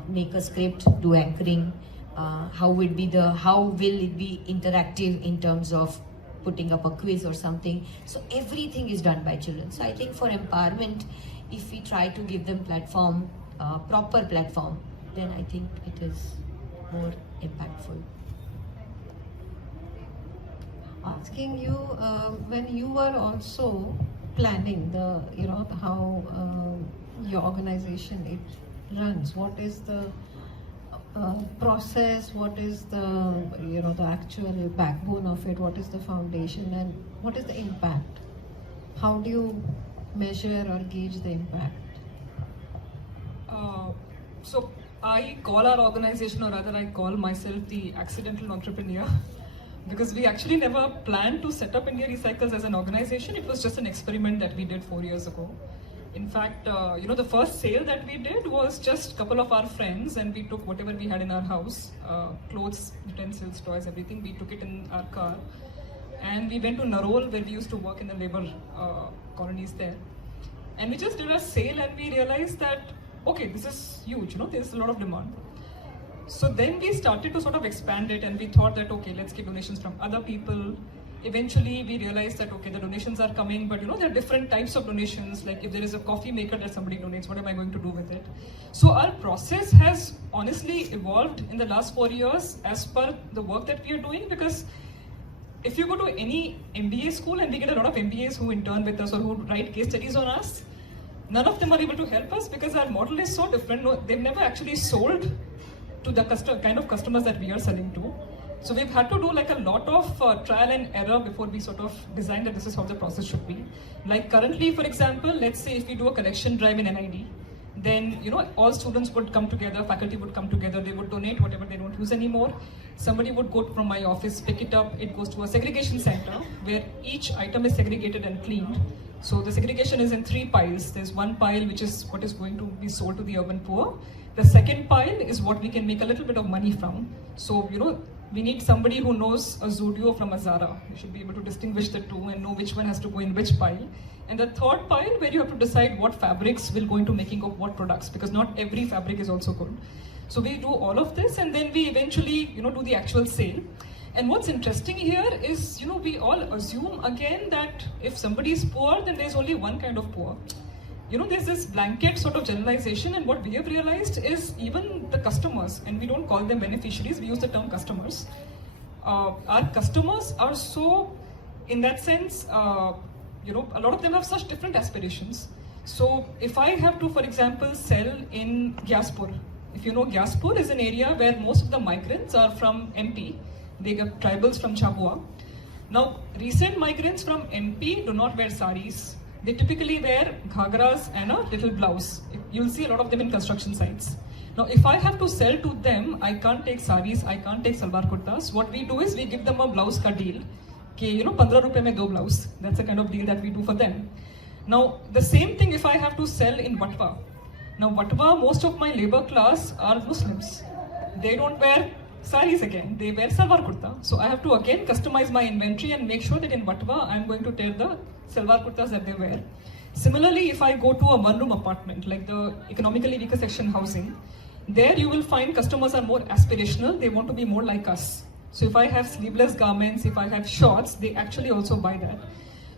make a script, do anchoring, how will it be interactive in terms of putting up a quiz or something. So everything is done by children. So I think for empowerment, if we try to give them platform, proper platform, then I think it is more impactful. Asking you, when you were also planning the, how your organization it runs, what is the process, what is the, the actual backbone of it, what is the foundation, and what is the impact? How do you measure or gauge the impact? So I call our organization, or rather I call myself the accidental entrepreneur, because we actually never planned to set up India Recycles as an organization. It was just an experiment that we did 4 years ago. In fact, the first sale that we did was just a couple of our friends, and we took whatever we had in our house, clothes, utensils, toys, everything. We took it in our car, and we went to Narol, where we used to work in the labor colonies there. And we just did a sale, and we realized that, okay, this is huge, there's a lot of demand. So then we started to sort of expand it, and we thought that, okay, let's get donations from other people. Eventually we realized that, okay, the donations are coming, but there are different types of donations. Like if there is a coffee maker that somebody donates, what am I going to do with it? So our process has honestly evolved in the last 4 years as per the work that we are doing, because if you go to any MBA school, and we get a lot of MBAs who intern with us or who write case studies on us, none of them are able to help us because our model is so different. No, they've never actually sold to the kind of customers that we are selling to. So we've had to do like a lot of trial and error before we sort of design that this is how the process should be. Like currently, for example, let's say if we do a collection drive in NID, then all students would come together, faculty would come together, they would donate whatever they don't use anymore. Somebody would go from my office, pick it up, it goes to a segregation center where each item is segregated and cleaned. So the segregation is in 3 piles. There's one pile which is what is going to be sold to the urban poor. The second pile is what we can make a little bit of money from. So, we need somebody who knows a Zudio from a Zara. You should be able to distinguish the two and know which one has to go in which pile. And the third pile, where you have to decide what fabrics will go into making of what products, because not every fabric is also good. So we do all of this, and then we eventually, do the actual sale. And what's interesting here is, we all assume again that if somebody is poor, then there's only one kind of poor. There's this blanket sort of generalization, and what we have realized is even the customers, and we don't call them beneficiaries, we use the term customers. Our customers are so, in that sense, a lot of them have such different aspirations. So if I have to, for example, sell in Gyaspur, if you know, Gyaspur is an area where most of the migrants are from MP. They get tribals from Chabua. Now, recent migrants from MP do not wear saris. They typically wear ghagras and a little blouse. You'll see a lot of them in construction sites. Now, if I have to sell to them, I can't take saris, I can't take salwar kurtas. What we do is we give them a blouse ka deal. कि 15 रुपए में 2 blouse. That's the kind of deal that we do for them. Now, the same thing if I have to sell in Vatva. Now, Vatva, most of my labor class are Muslims. They don't wear saris again, they wear salwar kurta. So I have to again customize my inventory and make sure that in Vatva, I'm going to tear the salwar kurtas that they wear. Similarly, if I go to a one-room apartment, like the economically weaker section housing, there you will find customers are more aspirational, they want to be more like us. So if I have sleeveless garments, if I have shorts, they actually also buy that.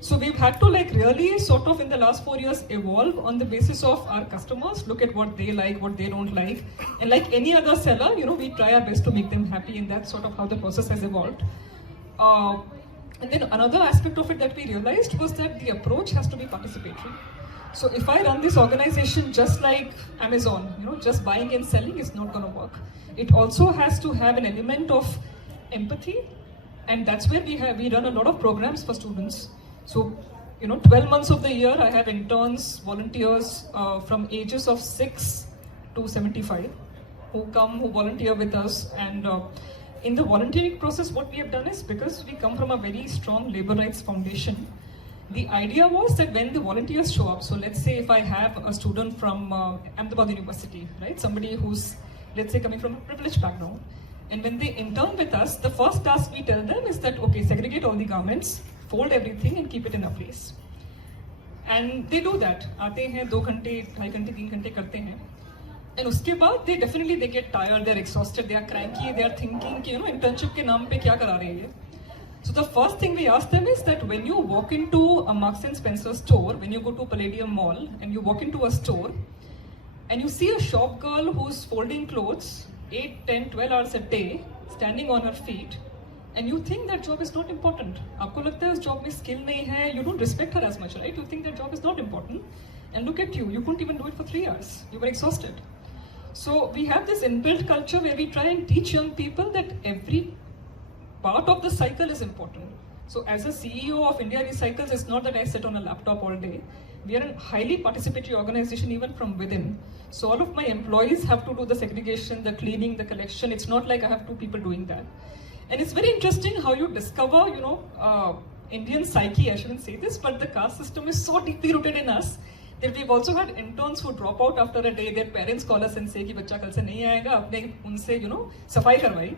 So we've had to really sort of in the last 4 years evolve on the basis of our customers, look at what they like, what they don't like. And like any other seller, we try our best to make them happy, and that's sort of how the process has evolved. And then another aspect of it that we realized was that the approach has to be participatory. So if I run this organization just like Amazon, just buying and selling is not going to work. It also has to have an element of empathy, and that's where we run a lot of programs for students. So, 12 months of the year, I have interns, volunteers from ages of 6 to 75 who volunteer with us. And in the volunteering process, what we have done is, because we come from a very strong labor rights foundation, the idea was that when the volunteers show up, so let's say if I have a student from Ahmedabad University, right, somebody who's, let's say, coming from a privileged background, and when they intern with us, the first task we tell them is that, okay, segregate all the garments, fold everything and keep it in a place. And they do that. आते हैं 2 घंटे, 2.5 घंटे, 3 घंटे करते हैं. And उसके बाद they get tired, they're exhausted, they are cranky, they are thinking कि internship के नाम पे क्या करा रहे हैं. So the first thing we ask them is that when you walk into a Marks and Spencer store, when you go to Palladium Mall and you walk into a store and you see a shop girl who's folding clothes 8, 10, 12 hours a day, standing on her feet, and you think that job is not important. आपको लगता है उस job में skill नहीं है, you don't respect her as much, right? You think that job is not important. And look at you couldn't even do it for 3 hours. You were exhausted. So we have this inbuilt culture where we try and teach young people that every part of the cycle is important. So as a CEO of India Recycles, it's not that I sit on a laptop all day. We are a highly participatory organization even from within. So all of my employees have to do the segregation, the cleaning, the collection. It's not like I have 2 people doing that. And it's very interesting how you discover, Indian psyche, I shouldn't say this, but the caste system is so deeply rooted in us that we've also had interns who drop out after a day. Their parents call us and say कि बच्चा कल से नहीं आएगा, आपने उनसे, सफाई करवाई.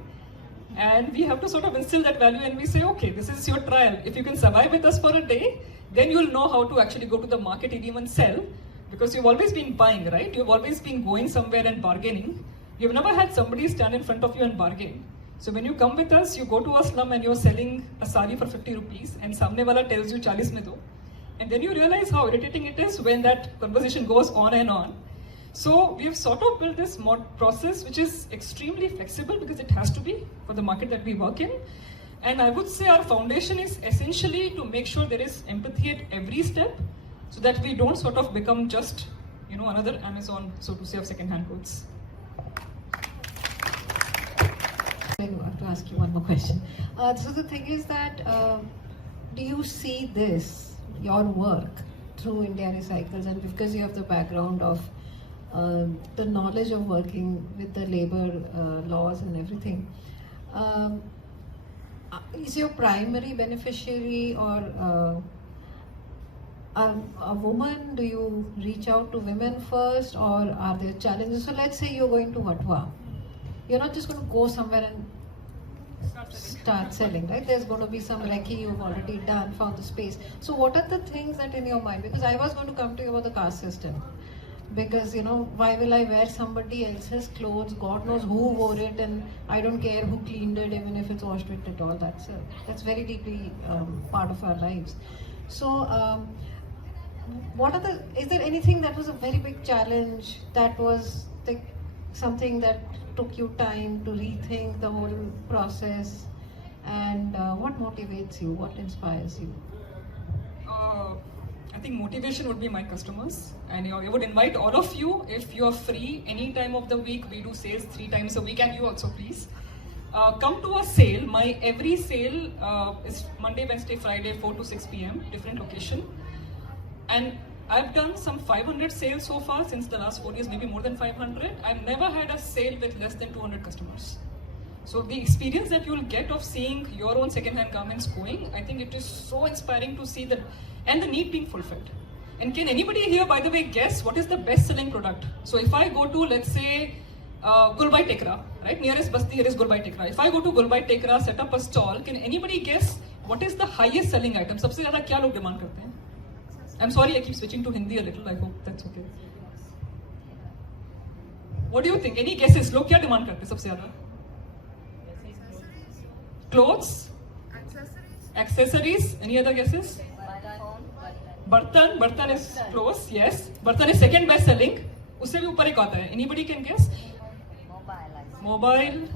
And we have to sort of instill that value and we say, okay, this is your trial. If you can survive with us for a day, then you'll know how to actually go to the market and even sell, because you've always been buying, right? You've always been going somewhere and bargaining. You've never had somebody stand in front of you and bargain. So when you come with us, you go to a slum and you're selling a sari for 50 rupees and samne wala tells you 40 mein do. And then you realize how irritating it is when that conversation goes on and on. So we've sort of built this process which is extremely flexible because it has to be for the market that we work in. And I would say our foundation is essentially to make sure there is empathy at every step so that we don't sort of become just, another Amazon, so to say, of second-hand goods. I have to ask you one more question. So the thing is that, do you see this, your work, through India Recycles, and because you have the background of the knowledge of working with the labor laws and everything, is your primary beneficiary or a woman? Do you reach out to women first, or are there challenges? So let's say you're going to Vatva. You're not just going to go somewhere and start selling, right? There's going to be some recce you've already done, found the space. So what are the things that in your mind? Because I was going to come to you about the caste system. Because, why will I wear somebody else's clothes? God knows who wore it, and I don't care who cleaned it, even if it's washed with it all. That's very deeply part of our lives. So, is there anything that was a very big challenge that was something that took you time to rethink the whole process? And what motivates you? What inspires you? I think motivation would be my customers, and I would invite all of you, if you are free any time of the week. We do sales 3 times a week, and you also, please come to a sale. My every sale is Monday, Wednesday, Friday, 4 to 6 p.m. different location, and I've done some 500 sales so far since the last 4 years, maybe more than 500. I've never had a sale with less than 200 customers. So the experience that you'll get of seeing your own second-hand garments going, I think it is so inspiring to see that, and the need being fulfilled. And can anybody here, by the way, guess what is the best-selling product? So if I go to, let's say, Gulbai Tekra, right? Nearest basti here is Gulbai Tekra. If I go to Gulbai Tekra, set up a stall, can anybody guess what is the highest selling item? सबसे ज़्यादा क्या लोग demand करते हैं? I'm sorry, I keep switching to Hindi a little. I hope that's okay. What do you think? Any guesses? लोग क्या demand करते हैं सबसे ज़्यादा? Clothes? Accessories? Any other guesses? Bartan is close, yes. Bartan is second best selling. उससे भी ऊपर एक आता है. Anybody can guess? Mobile.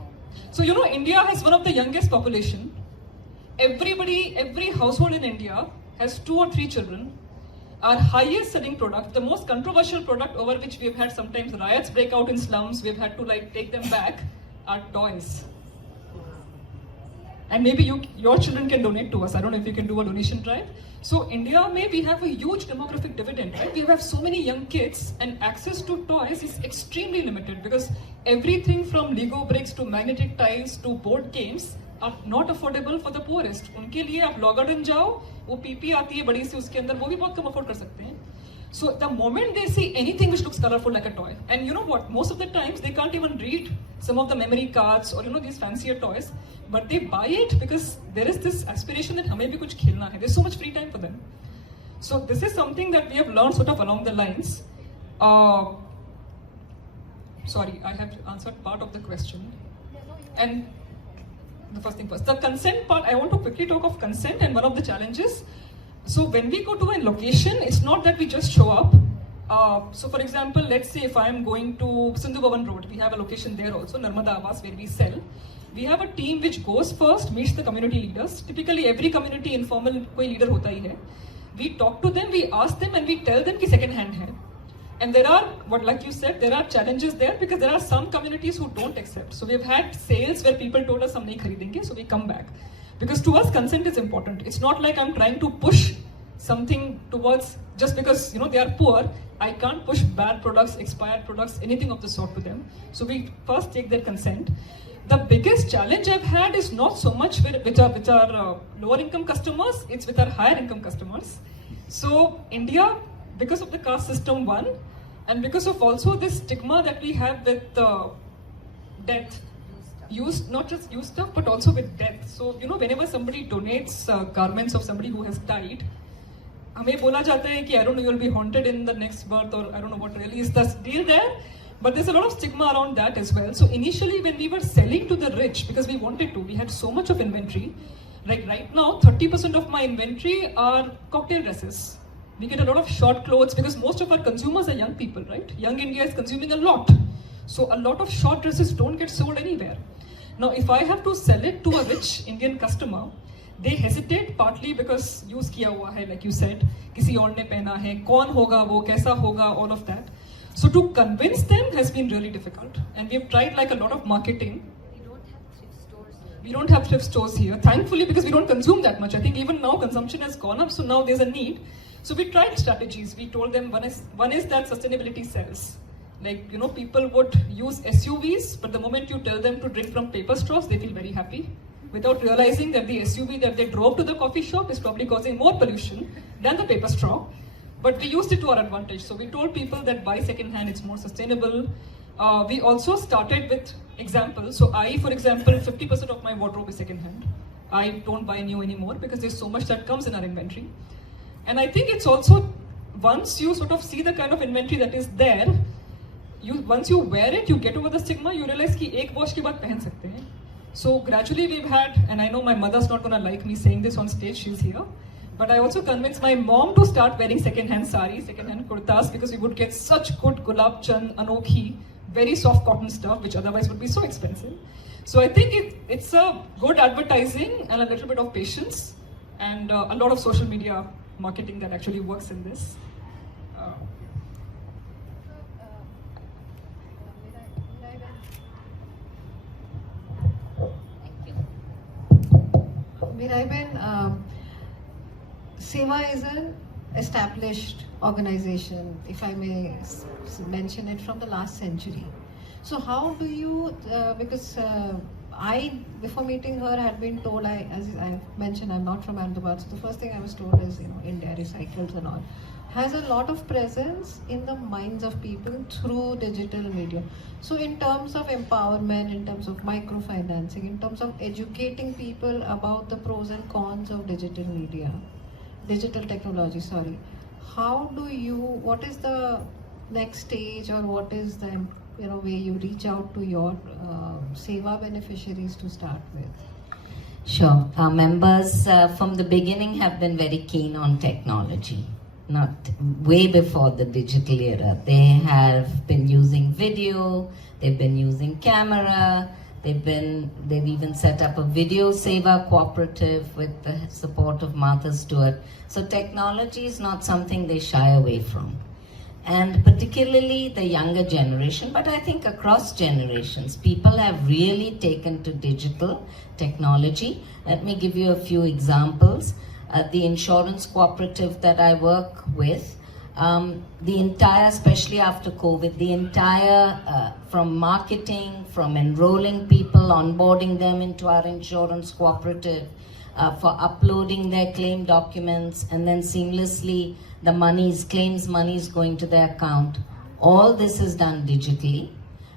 So you know, India has one of the youngest population. Every household in India has 2 or 3 children. Our highest selling product, the most controversial product over which we've had sometimes riots break out in slums, we've had to like take them back, are toys. And maybe your children can donate to us. I don't know if you can do a donation drive. So India, we have a huge demographic dividend, right? We have so many young kids and access to toys is extremely limited because everything from Lego bricks to magnetic tiles to board games are not affordable for the poorest. उनके लिए आप लॉगर्डन जाओ, वो PP आती है बड़ी सी उसके अंदर, वो भी बहुत कम अफोर्ड कर सकते हैं. So the moment they see anything which looks colorful like a toy, and you know what, most of the times they can't even read some of the memory cards or you know these fancier toys, but they buy it because there is this aspiration that हमें भी कुछ खेलना है. There's so much free time for them. So this is something that we have learned sort of along the lines. Sorry, I have answered part of the question. And the first thing first, the consent part, I want to quickly talk of consent and one of the challenges. So when we go to a location, it's not that we just show up. So for example, let's say if I'm going to Sindhu Bhavan Road, we have a location there also, Narmada Awas, where we sell. We have a team which goes first, meets the community leaders. Typically every community informal कोई leader होता ही है. We talk to them, we ask them and we tell them कि second hand है. And there are, like you said, there are challenges there because there are some communities who don't accept. So we've had sales where people told us हम नहीं खरीदेंगे, so we come back. Because to us, consent is important. It's not like I'm trying to push something towards, just because you know they are poor, I can't push bad products, expired products, anything of the sort to them. So we first take their consent. The biggest challenge I've had is not so much with our lower income customers, it's with our higher income customers. So India, because of the caste system one, and because of also this stigma that we have with death, not just used stuff, but also with death. So, you know, whenever somebody donates garments of somebody who has died, हमें बोला जाता है कि I don't know, you'll be haunted in the next birth, or I don't know what really is the deal there. But there's a lot of stigma around that as well. So initially when we were selling to the rich, because we wanted to, we had so much of inventory. Like right now, 30% of my inventory are cocktail dresses. We get a lot of short clothes because most of our consumers are young people, right? Young India is consuming a lot. So a lot of short dresses don't get sold anywhere. Now, if I have to sell it to a rich Indian customer, they hesitate partly because use kiya hua hai, like you said, किसी और ने पहना है, कौन होगा वो, कैसा होगा, all of that. So to convince them has been really difficult. And we've tried like a lot of marketing. We don't have thrift stores here, thankfully, because we don't consume that much. I think even now consumption has gone up, so now there's a need. So we tried strategies. We told them one is that sustainability sells. Like, you know, people would use SUVs, but the moment you tell them to drink from paper straws, they feel very happy, without realizing that the SUV that they drove to the coffee shop is probably causing more pollution than the paper straw. But we used it to our advantage. So we told people that buy second hand, it's more sustainable. We also started with examples. So I, for example, 50% of my wardrobe is second hand. I don't buy new anymore because there's so much that comes in our inventory. And I think it's also, once you sort of see the kind of inventory that is there, once you wear it, you get over the stigma, you realize कि एक wash के बाद पहन सकते हैं. So gradually we've had, and I know my mother's not gonna like me saying this on stage, she's here, but I also convinced my mom to start wearing second-hand saris, second-hand kurtas, because we would get such good gulab chand, anokhi, very soft cotton stuff, which otherwise would be so expensive. So I think it's a good advertising and a little bit of patience and a lot of social media marketing that actually works in this. Mirai, SEWA is an established organization, if I may mention it, from the last century. So how do you, because I, before meeting her, had been told, as I mentioned, I'm not from Ahmedabad, so the first thing I was told is, India recycles and all, has a lot of presence in the minds of people through digital media. So in terms of empowerment, in terms of microfinancing, in terms of educating people about the pros and cons of digital media, digital technology, sorry, what is the next stage, or what is the way you reach out to your SEWA beneficiaries to start with? Sure. Our members from the beginning have been very keen on technology, not way before the digital era. They have been using video, they've been using camera, they've even set up a video SEWA cooperative with the support of Martha Stewart. So technology is not something they shy away from. And particularly the younger generation, but I think across generations, people have really taken to digital technology. Let me give you a few examples. The insurance cooperative that I work with, the entire, especially after COVID, the entire, from marketing, from enrolling people, onboarding them into our insurance cooperative, for uploading their claim documents, and then seamlessly the claims monies going to their account. All this is done digitally,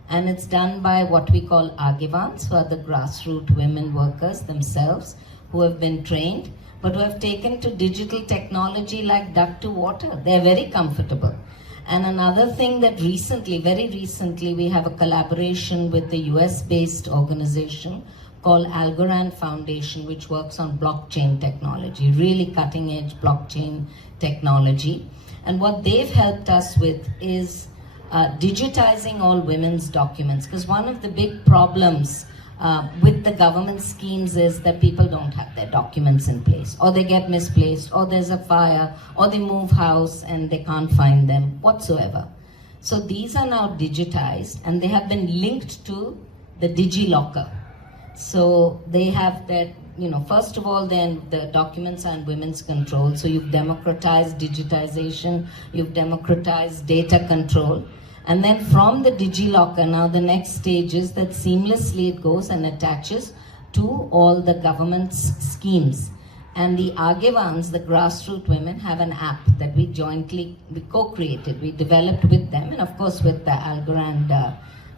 and it's done by what we call Agevans, who are the grassroots women workers themselves, who have been trained, but who have taken to digital technology like duck to water. They're very comfortable. And another thing that very recently, we have a collaboration with the US-based organization called Algorand Foundation, which works on blockchain technology, really cutting edge blockchain technology. And what they've helped us with is digitizing all women's documents, because one of the big problems with the government schemes is that people don't have their documents in place, or they get misplaced, or there's a fire, or they move house and they can't find them whatsoever. So these are now digitized, and they have been linked to the DigiLocker. So they have that, first of all, then the documents are in women's control. So you've democratized digitization, you've democratized data control. And then from the DigiLocker, now the next stage is that seamlessly it goes and attaches to all the government's schemes. And the Agevans, the grassroots women, have an app that we co-created. We developed with them, and of course with the Algorand,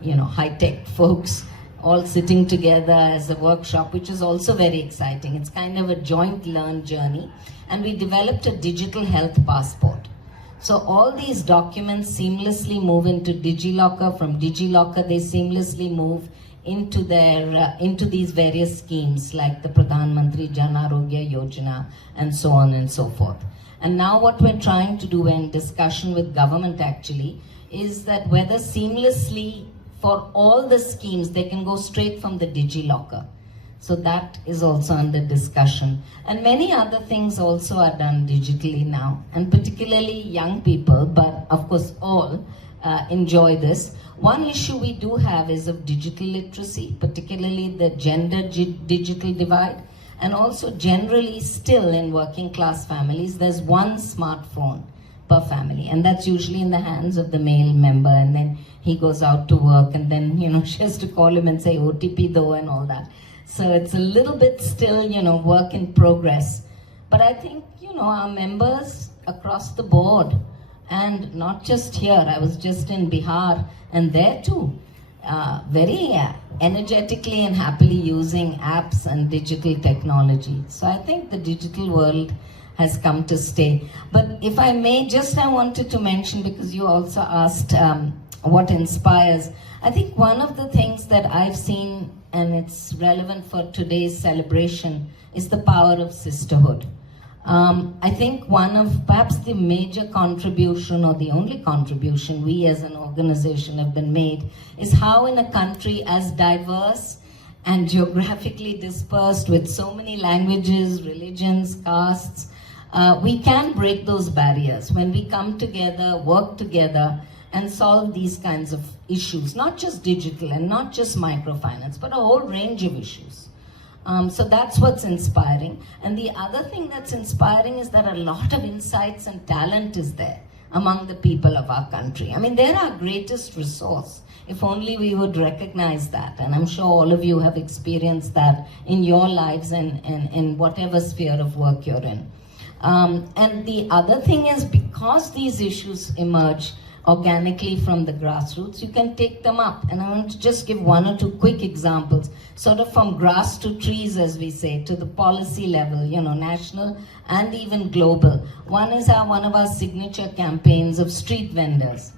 high-tech folks, all sitting together as a workshop, which is also very exciting. It's kind of a joint learn journey. And we developed a digital health passport. So all these documents seamlessly move into DigiLocker. From DigiLocker, they seamlessly move into these various schemes like the Pradhan Mantri Jan Arogya Yojana and so on and so forth. And now what we're trying to do in discussion with government actually is that whether seamlessly for all the schemes, they can go straight from the DigiLocker. So that is also under discussion. And many other things also are done digitally now, and particularly young people, but of course all enjoy this. One issue we do have is of digital literacy, particularly the gender digital divide, and also generally still in working class families, there's one smartphone per family, and that's usually in the hands of the male member, and then he goes out to work, and then she has to call him and say OTP though and all that. So it's a little bit still work in progress. But I think our members across the board, and not just here, I was just in Bihar, and there too, very energetically and happily using apps and digital technology. So I think the digital world has come to stay. But if I may, I wanted to mention, because you also asked what inspires. I think one of the things that I've seen, and it's relevant for today's celebration, is the power of sisterhood. I think one of perhaps the major contribution, or the only contribution we as an organization have been made, is how in a country as diverse and geographically dispersed with so many languages, religions, castes, we can break those barriers when we come together, work together, and solve these kinds of issues, not just digital and not just microfinance, but a whole range of issues. So that's what's inspiring. And the other thing that's inspiring is that a lot of insights and talent is there. among the people of our country. I mean, they're our greatest resource. If only we would recognize that. And I'm sure all of you have experienced that in your lives and in whatever sphere of work you're in. And the other thing is, because these issues emerge organically from the grassroots, you can take them up. And I want to just give one or two quick examples, sort of from grass to trees, as we say, to the policy level, national and even global. One is one of our signature campaigns of street vendors.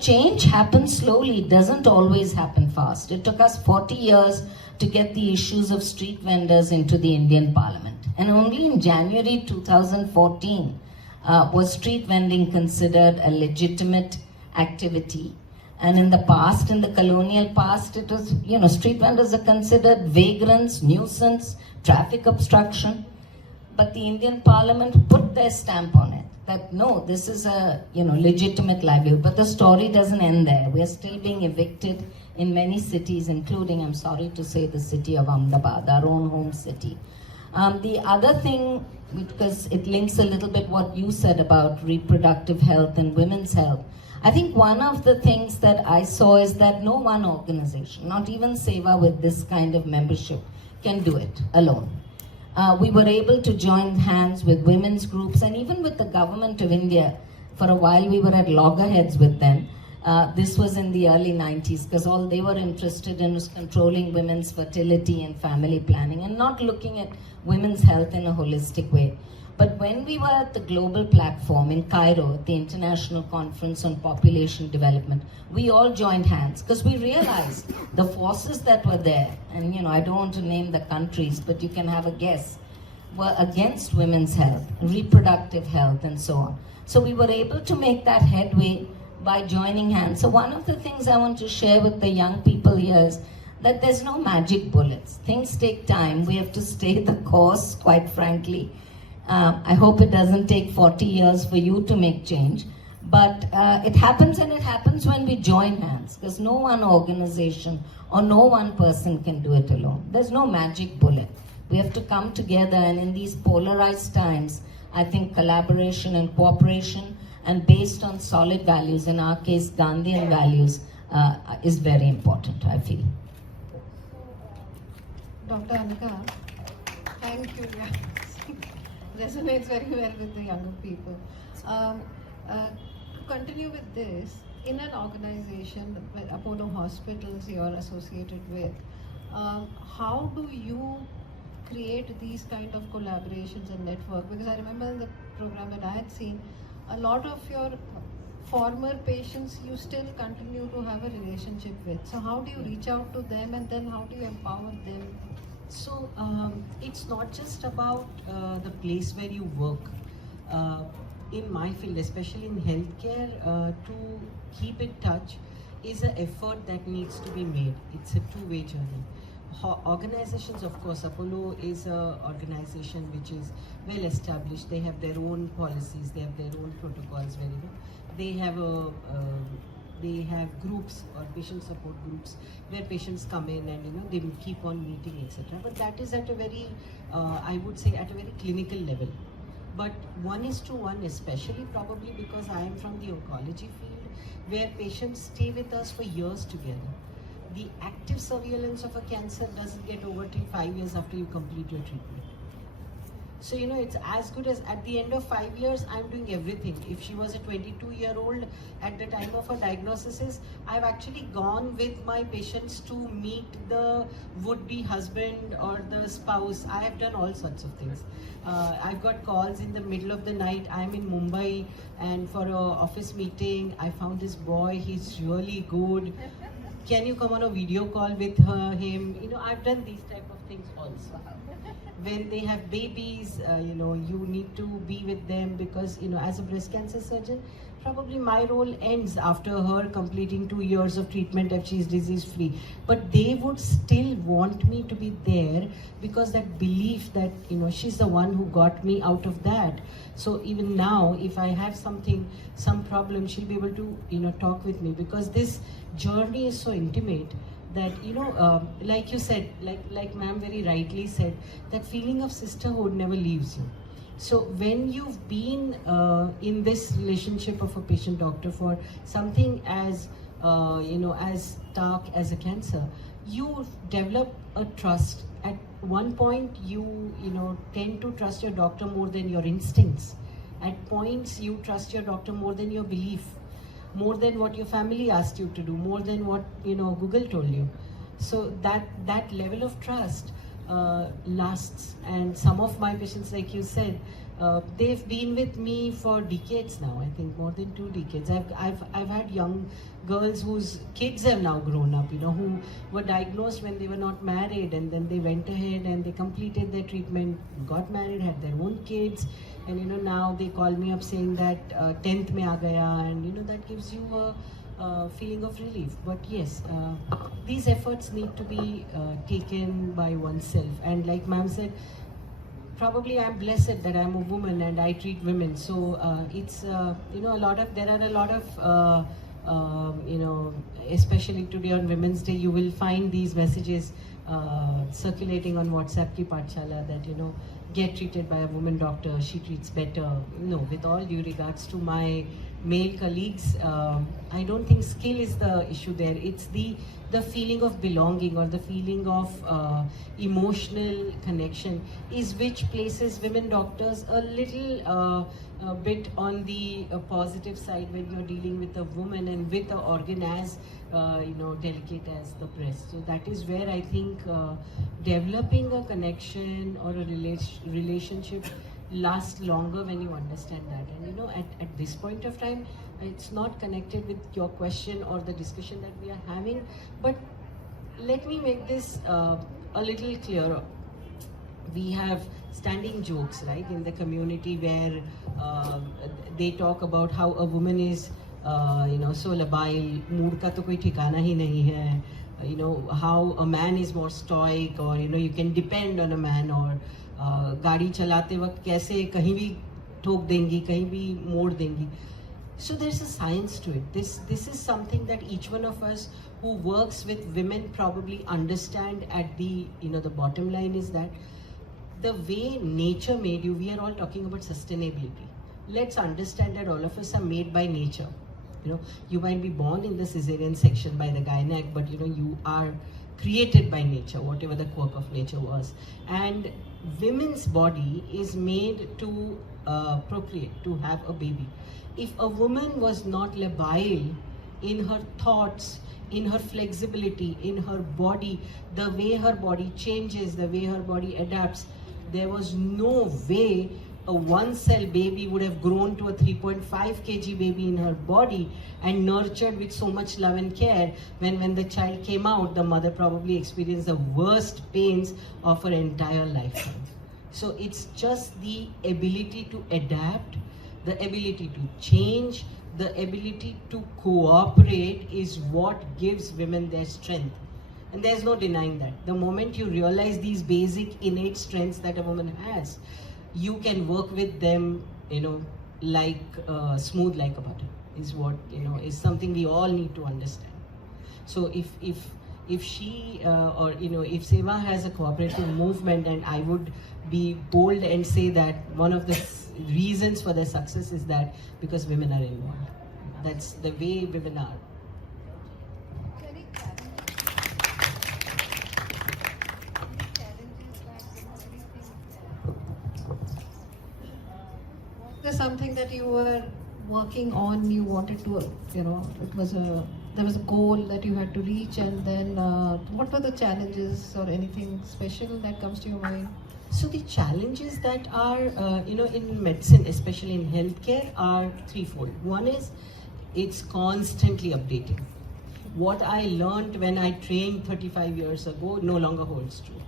Change happens slowly, it doesn't always happen fast. It took us 40 years to get the issues of street vendors into the Indian Parliament. And only in January 2014, was street vending considered a legitimate activity. And in the past, in the colonial past, it was, street vendors are considered vagrants, nuisance, traffic obstruction. But the Indian Parliament put their stamp on it, that no, this is a, legitimate livelihood. But the story doesn't end there. We are still being evicted in many cities, including, I'm sorry to say, the city of Ahmedabad, our own home city. The other thing, because it links a little bit what you said about reproductive health and women's health, I think one of the things that I saw is that no one organization, not even SEWA with this kind of membership, can do it alone. We were able to join hands with women's groups and even with the government of India. For a while we were at loggerheads with them. This was in the early 90s, because all they were interested in was controlling women's fertility and family planning and not looking at women's health in a holistic way. But when we were at the global platform in Cairo, at the International Conference on Population Development, we all joined hands because we realized the forces that were there, and I don't want to name the countries, but you can have a guess, were against women's health, reproductive health, and so on. So we were able to make that headway by joining hands. So one of the things I want to share with the young people here is that there's no magic bullets. Things take time. We have to stay the course, quite frankly. I hope it doesn't take 40 years for you to make change. But it happens, and it happens when we join hands, because no one organization or no one person can do it alone. There's no magic bullet. We have to come together, and in these polarized times, I think collaboration and cooperation, and based on solid values, in our case Gandhian values, is very important, I feel. Dr. Anagha, thank you. Resonates very well with the younger people. To continue with this, in an organization, Apollo Hospitals you're associated with, how do you create these kind of collaborations and network? Because I remember in the program that I had seen, a lot of your former patients you still continue to have a relationship with. So how do you reach out to them, and then how do you empower them? So it's not just about the place where you work. In my field, especially in healthcare, to keep in touch is an effort that needs to be made. It's a two-way journey. Organizations, of course, Apollo is an organization which is well established. They have their own policies, they have their own protocols. They have groups or patient support groups where patients come in and they keep on meeting, etc. But that is at a very, I would say, at a very clinical level. But 1:1, especially probably because I am from the oncology field, where patients stay with us for years together. The active surveillance of a cancer doesn't get over till 5 years after you complete your treatment. So, it's as good as at the end of 5 years, I'm doing everything. If she was a 22-year-old at the time of her diagnosis, I've actually gone with my patients to meet the would-be husband or the spouse. I have done all sorts of things. I've got calls in the middle of the night. I'm in Mumbai, and for an office meeting, I found this boy. He's really good. Can you come on a video call with him? I've done these type of things also. When they have babies, you need to be with them because, as a breast cancer surgeon, probably my role ends after her completing 2 years of treatment if she's disease-free. But they would still want me to be there because that belief that, she's the one who got me out of that. So even now, if I have some problem, she'll be able to, talk with me because this journey is so intimate that, like you said, like ma'am very rightly said, that feeling of sisterhood never leaves you. So when you've been in this relationship of a patient-doctor for something as as stark as a cancer, you develop a trust. At one point, you tend to trust your doctor more than your instincts. At points, you trust your doctor more than your belief, more than what your family asked you to do, more than what Google told you. So that level of trust lasts. And some of my patients, like you said, they've been with me for decades now. I think more than 2 decades. I've had young girls whose kids have now grown up, who were diagnosed when they were not married, and then they went ahead and they completed their treatment, got married, had their own kids, and now they call me up saying that 10th mein aa gaya, and that gives you a feeling of relief. But yes, these efforts need to be taken by oneself. And like ma'am said, probably I'm blessed that I'm a woman and I treat women. So it's there are a lot of especially today on Women's Day, you will find these messages circulating on WhatsApp ki Pathshala that get treated by a woman doctor, she treats better. No, with all due regards to my male colleagues, I don't think skill is the issue there. It's the feeling of belonging, or the feeling of emotional connection, is which places women doctors a little bit on the positive side when you're dealing with a woman and with an organ as delicate as the breast. So that is where I think developing a connection or a relationship lasts longer when you understand that. And at this point of time, it's not connected with your question or the discussion that we are having, but let me make this a little clearer. We have standing jokes, right, in the community where they talk about how a woman is so labile, mood ka to koi ठिकाना ही नहीं है, how a man is more stoic, or you can depend on a man, or गाड़ी चलाते वक्त कैसे कहीं भी ठोक देंगी, कहीं भी मोड़ देंगी. So there's a science to it. This is something that each one of us who works with women probably understand. At the the bottom line is that the way nature made you, we are all talking about sustainability. Let's understand that all of us are made by nature. You might be born in the cesarean section by the gynec, but you are created by nature, whatever the quirk of nature was. And women's body is made to procreate, to have a baby. If a woman was not labile in her thoughts, in her flexibility, in her body, the way her body changes, the way her body adapts, there was no way a one-cell baby would have grown to a 3.5 kg baby in her body and nurtured with so much love and care. When the child came out, the mother probably experienced the worst pains of her entire lifetime. So it's just the ability to adapt, the ability to change, the ability to cooperate is what gives women their strength. And there's no denying that. The moment you realize these basic innate strengths that a woman has, you can work with them, like smooth like a butter, is what, is something we all need to understand. So if she, or if SEWA has a cooperative movement, and I would be bold and say that one of the reasons for their success is that because women are involved. That's the way women are. Was there something that you were working on, you wanted to, there was a goal that you had to reach, and then what were the challenges or anything special that comes to your mind? So the challenges that are, in medicine, especially in healthcare, are threefold. One is, it's constantly updating. What I learned when I trained 35 years ago no longer holds true.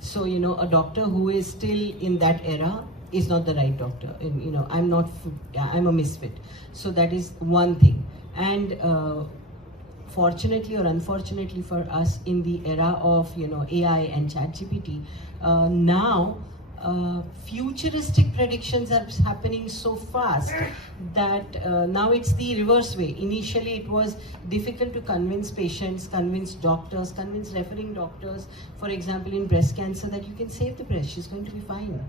So, a doctor who is still in that era is not the right doctor. And, I'm a misfit. So that is one thing. And fortunately or unfortunately for us, in the era of, AI and ChatGPT, now futuristic predictions are happening so fast that now it's the reverse way. Initially, it was difficult to convince patients, convince doctors, convince referring doctors, for example, in breast cancer, that you can save the breast, she's going to be fine.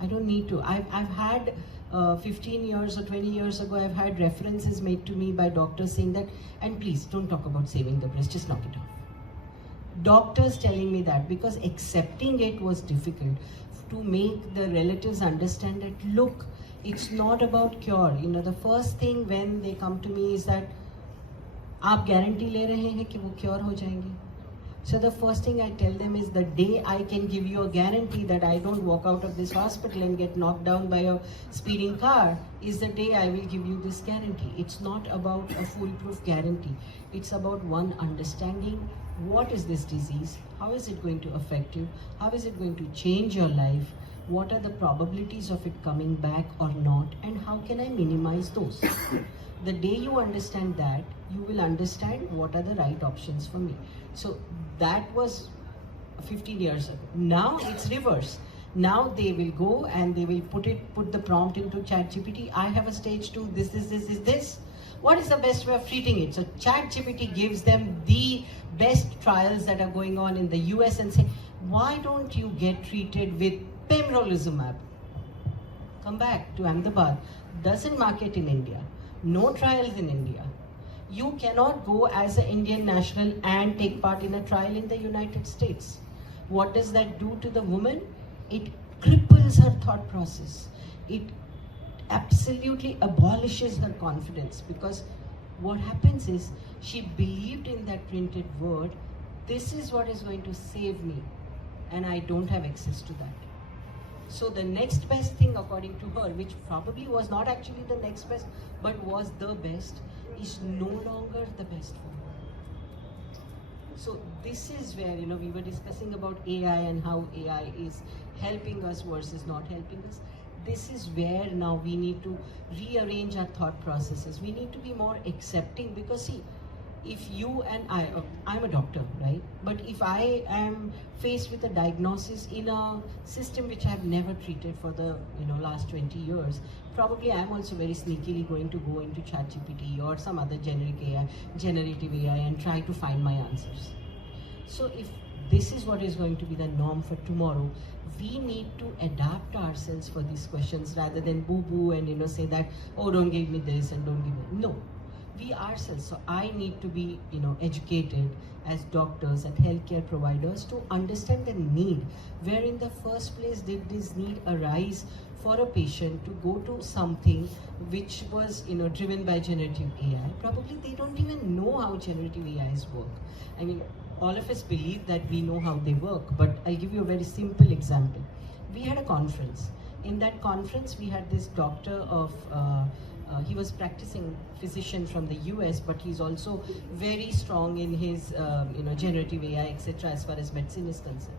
I don't need to. I've had 15 years or 20 years ago, I've had references made to me by doctors saying that, and please don't talk about saving the breast, just knock it off. Doctors telling me that, because accepting it was difficult, to make the relatives understand that, look, it's not about cure. You know, the first thing when they come to me is that, आप guarantee ले रहे हैं कि वो cure हो जाएंगे? So the first thing I tell them is, the day I can give you a guarantee that I don't walk out of this hospital and get knocked down by a speeding car is the day I will give you this guarantee. It's not about a foolproof guarantee. It's about one understanding, what is this disease, how is it going to affect you, how is it going to change your life, what are the probabilities of it coming back or not, and how can I minimize those. The day you understand that, you will understand what are the right options for me. So that was 15 years ago. Now it's reverse. Now they will go and they will put the prompt into ChatGPT. I have a stage 2, this. What is the best way of treating it? So ChatGPT gives them the best trials that are going on in the US and say, why don't you get treated with pembrolizumab? Come back to Ahmedabad. Doesn't market in India. No trials in India. You cannot go as an Indian national and take part in a trial in the United States. What does that do to the woman? It cripples her thought process. It absolutely abolishes her confidence, because what happens is, she believed in that printed word, this is what is going to save me, and I don't have access to that. So the next best thing according to her, which probably was not actually the next best, but was the best, is no longer the best for her. So this is where, you know, we were discussing about AI and how AI is helping us versus not helping us. This is where now we need to rearrange our thought processes. We need to be more accepting, because see, if you and I'm a doctor, right? But if I am faced with a diagnosis in a system which I've never treated for the last 20 years, probably I'm also very sneakily going to go into ChatGPT or some other generative AI and try to find my answers. So if this is what is going to be the norm for tomorrow, we need to adapt ourselves for these questions rather than boo-boo and say that, oh, don't give me this and don't give me, no. We ourselves, so I need to be educated as doctors and healthcare providers to understand the need. Where in the first place did this need arise for a patient to go to something which was driven by generative AI? Probably they don't even know how generative AIs work. I mean, all of us believe that we know how they work, but I'll give you a very simple example. We had a conference. In that conference, we had this doctor of he was practicing physician from the US, but he's also very strong in his generative AI, etc., as far as medicine is concerned.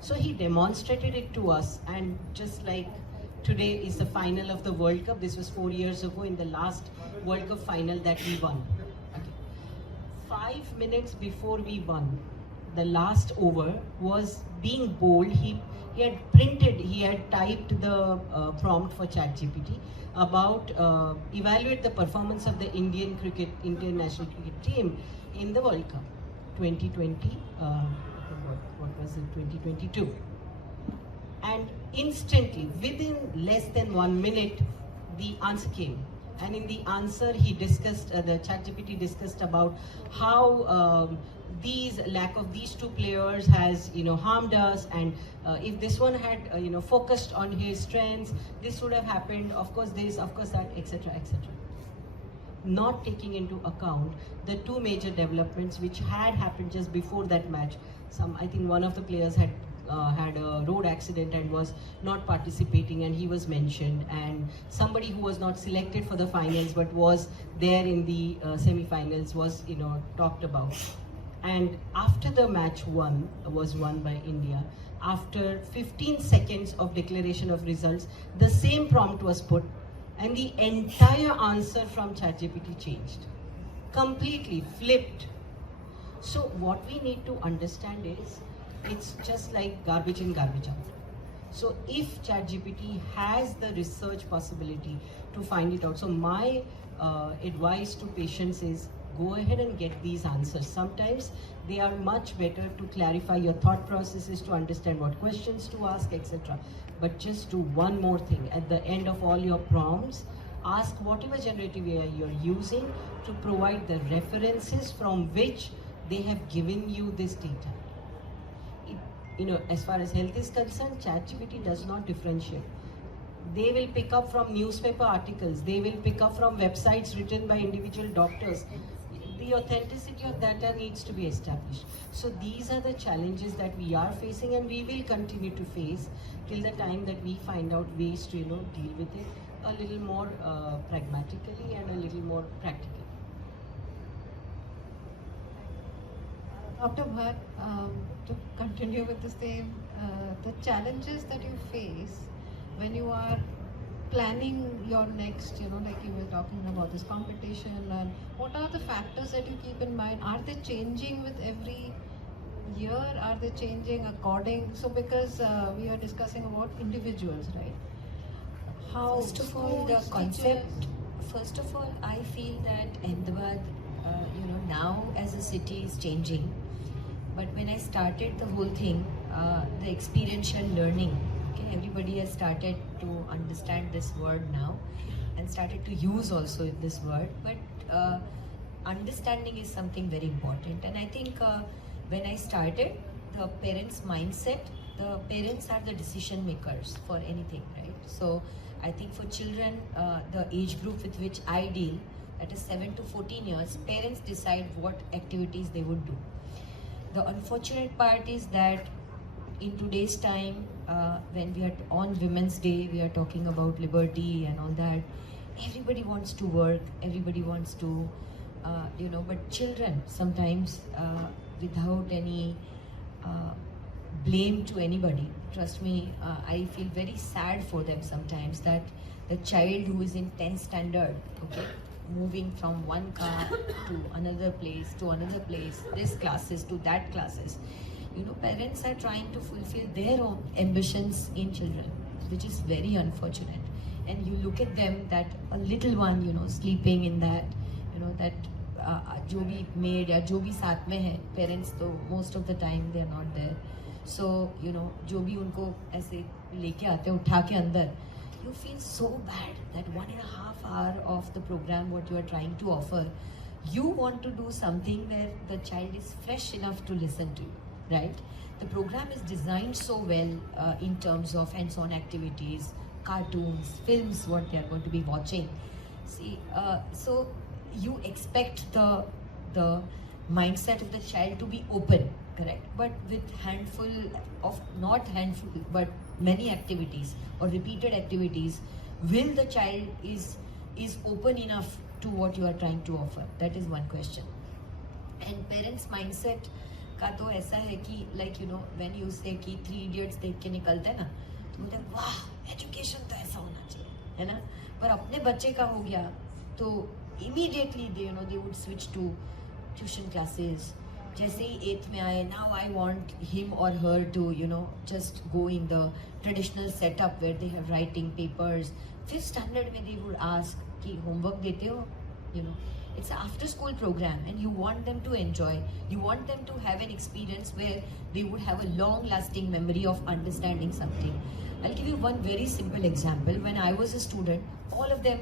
So he demonstrated it to us, and just like today is the final of the World Cup, this was 4 years ago in the last World Cup final that we won. Okay. 5 minutes before we won, the last over was being bold. He had typed the prompt for ChatGPT about evaluate the performance of the Indian national cricket team in the World Cup 2020, what was it, 2022. And instantly, within less than 1 minute, the answer came. And in the answer, he discussed, the ChatGPT discussed about how lack of these two players has harmed us, and if this one had focused on his strengths, this would have happened. Of course this, of course that, etc., etc. Not taking into account the two major developments which had happened just before that match. I think one of the players had a road accident and was not participating, and he was mentioned, and somebody who was not selected for the finals but was there in the semi-finals was talked about. And after the match was won by India, after 15 seconds of declaration of results, the same prompt was put, and the entire answer from ChatGPT changed, completely flipped. So what we need to understand is, it's just like garbage in, garbage out. So if ChatGPT has the research possibility to find it out, so my advice to patients is, go ahead and get these answers. Sometimes they are much better to clarify your thought processes, to understand what questions to ask, etc. But just do one more thing. At the end of all your prompts, ask whatever generative AI you're using to provide the references from which they have given you this data. As far as health is concerned, ChatGPT does not differentiate. They will pick up from newspaper articles, they will pick up from websites written by individual doctors. The authenticity of data needs to be established. So these are the challenges that we are facing, and we will continue to face till the time that we find out ways to deal with it a little more pragmatically and a little more practically. Dr. Bhatt, to continue with the same, the challenges that you face when you are planning your next, like you were talking about this competition, and what are the factors that you keep in mind? Are they changing with every year? Are they changing according? So because we are discussing about individuals, right? How First of all, the schools, concept. teachers- First of all, I feel that Ahmedabad, now as a city is changing. But when I started the whole thing, the experiential learning, okay, everybody has started to understand this word now and started to use also this word. But understanding is something very important. And I think when I started, the parents' mindset, the parents are the decision makers for anything, right? So I think for children, the age group with which I deal, that is 7 to 14 years, parents decide what activities they would do. The unfortunate part is that in today's time, when we are on Women's Day, we are talking about liberty and all that. Everybody wants to work, everybody wants to, but children sometimes, without any blame to anybody, trust me, I feel very sad for them sometimes that the child who is in 10th standard, okay, moving from one car to another place, this classes to that classes. Parents are trying to fulfill their own ambitions in children, which is very unfortunate. And you look at them, that a little one, sleeping in that, that जो भी maid या जो भी साथ में है, parents तो most of the time they are not there. So जो भी उनको ऐसे लेके आते हैं उठा के अंदर, you feel so bad that 1.5 hours of the program what you are trying to offer, you want to do something where the child is fresh enough to listen to you, right? The program is designed so well in terms of hands-on activities, cartoons, films, what they are going to be watching. See, so you expect the mindset of the child to be open, correct? But with not handful, but many activities or repeated activities, will the child is open enough to what you are trying to offer? That is one question. And parents' mindset का तो ऐसा है कि when you say कि 3 Idiots देख के निकलते हैं ना, तो बोलते हैं वाह एजुकेशन तो ऐसा होना चाहिए, है ना? पर अपने बच्चे का हो गया तो immediately they would switch to tuition classes. जैसे ही 8th में आए, now I want him or her to just go in the traditional setup where they have writing papers. 5th standard में they would ask कि homework देते हो, it's an after school program and you want them to enjoy, you want them to have an experience where they would have a long lasting memory of understanding something. I'll give you one very simple example. When I was a student, all of them,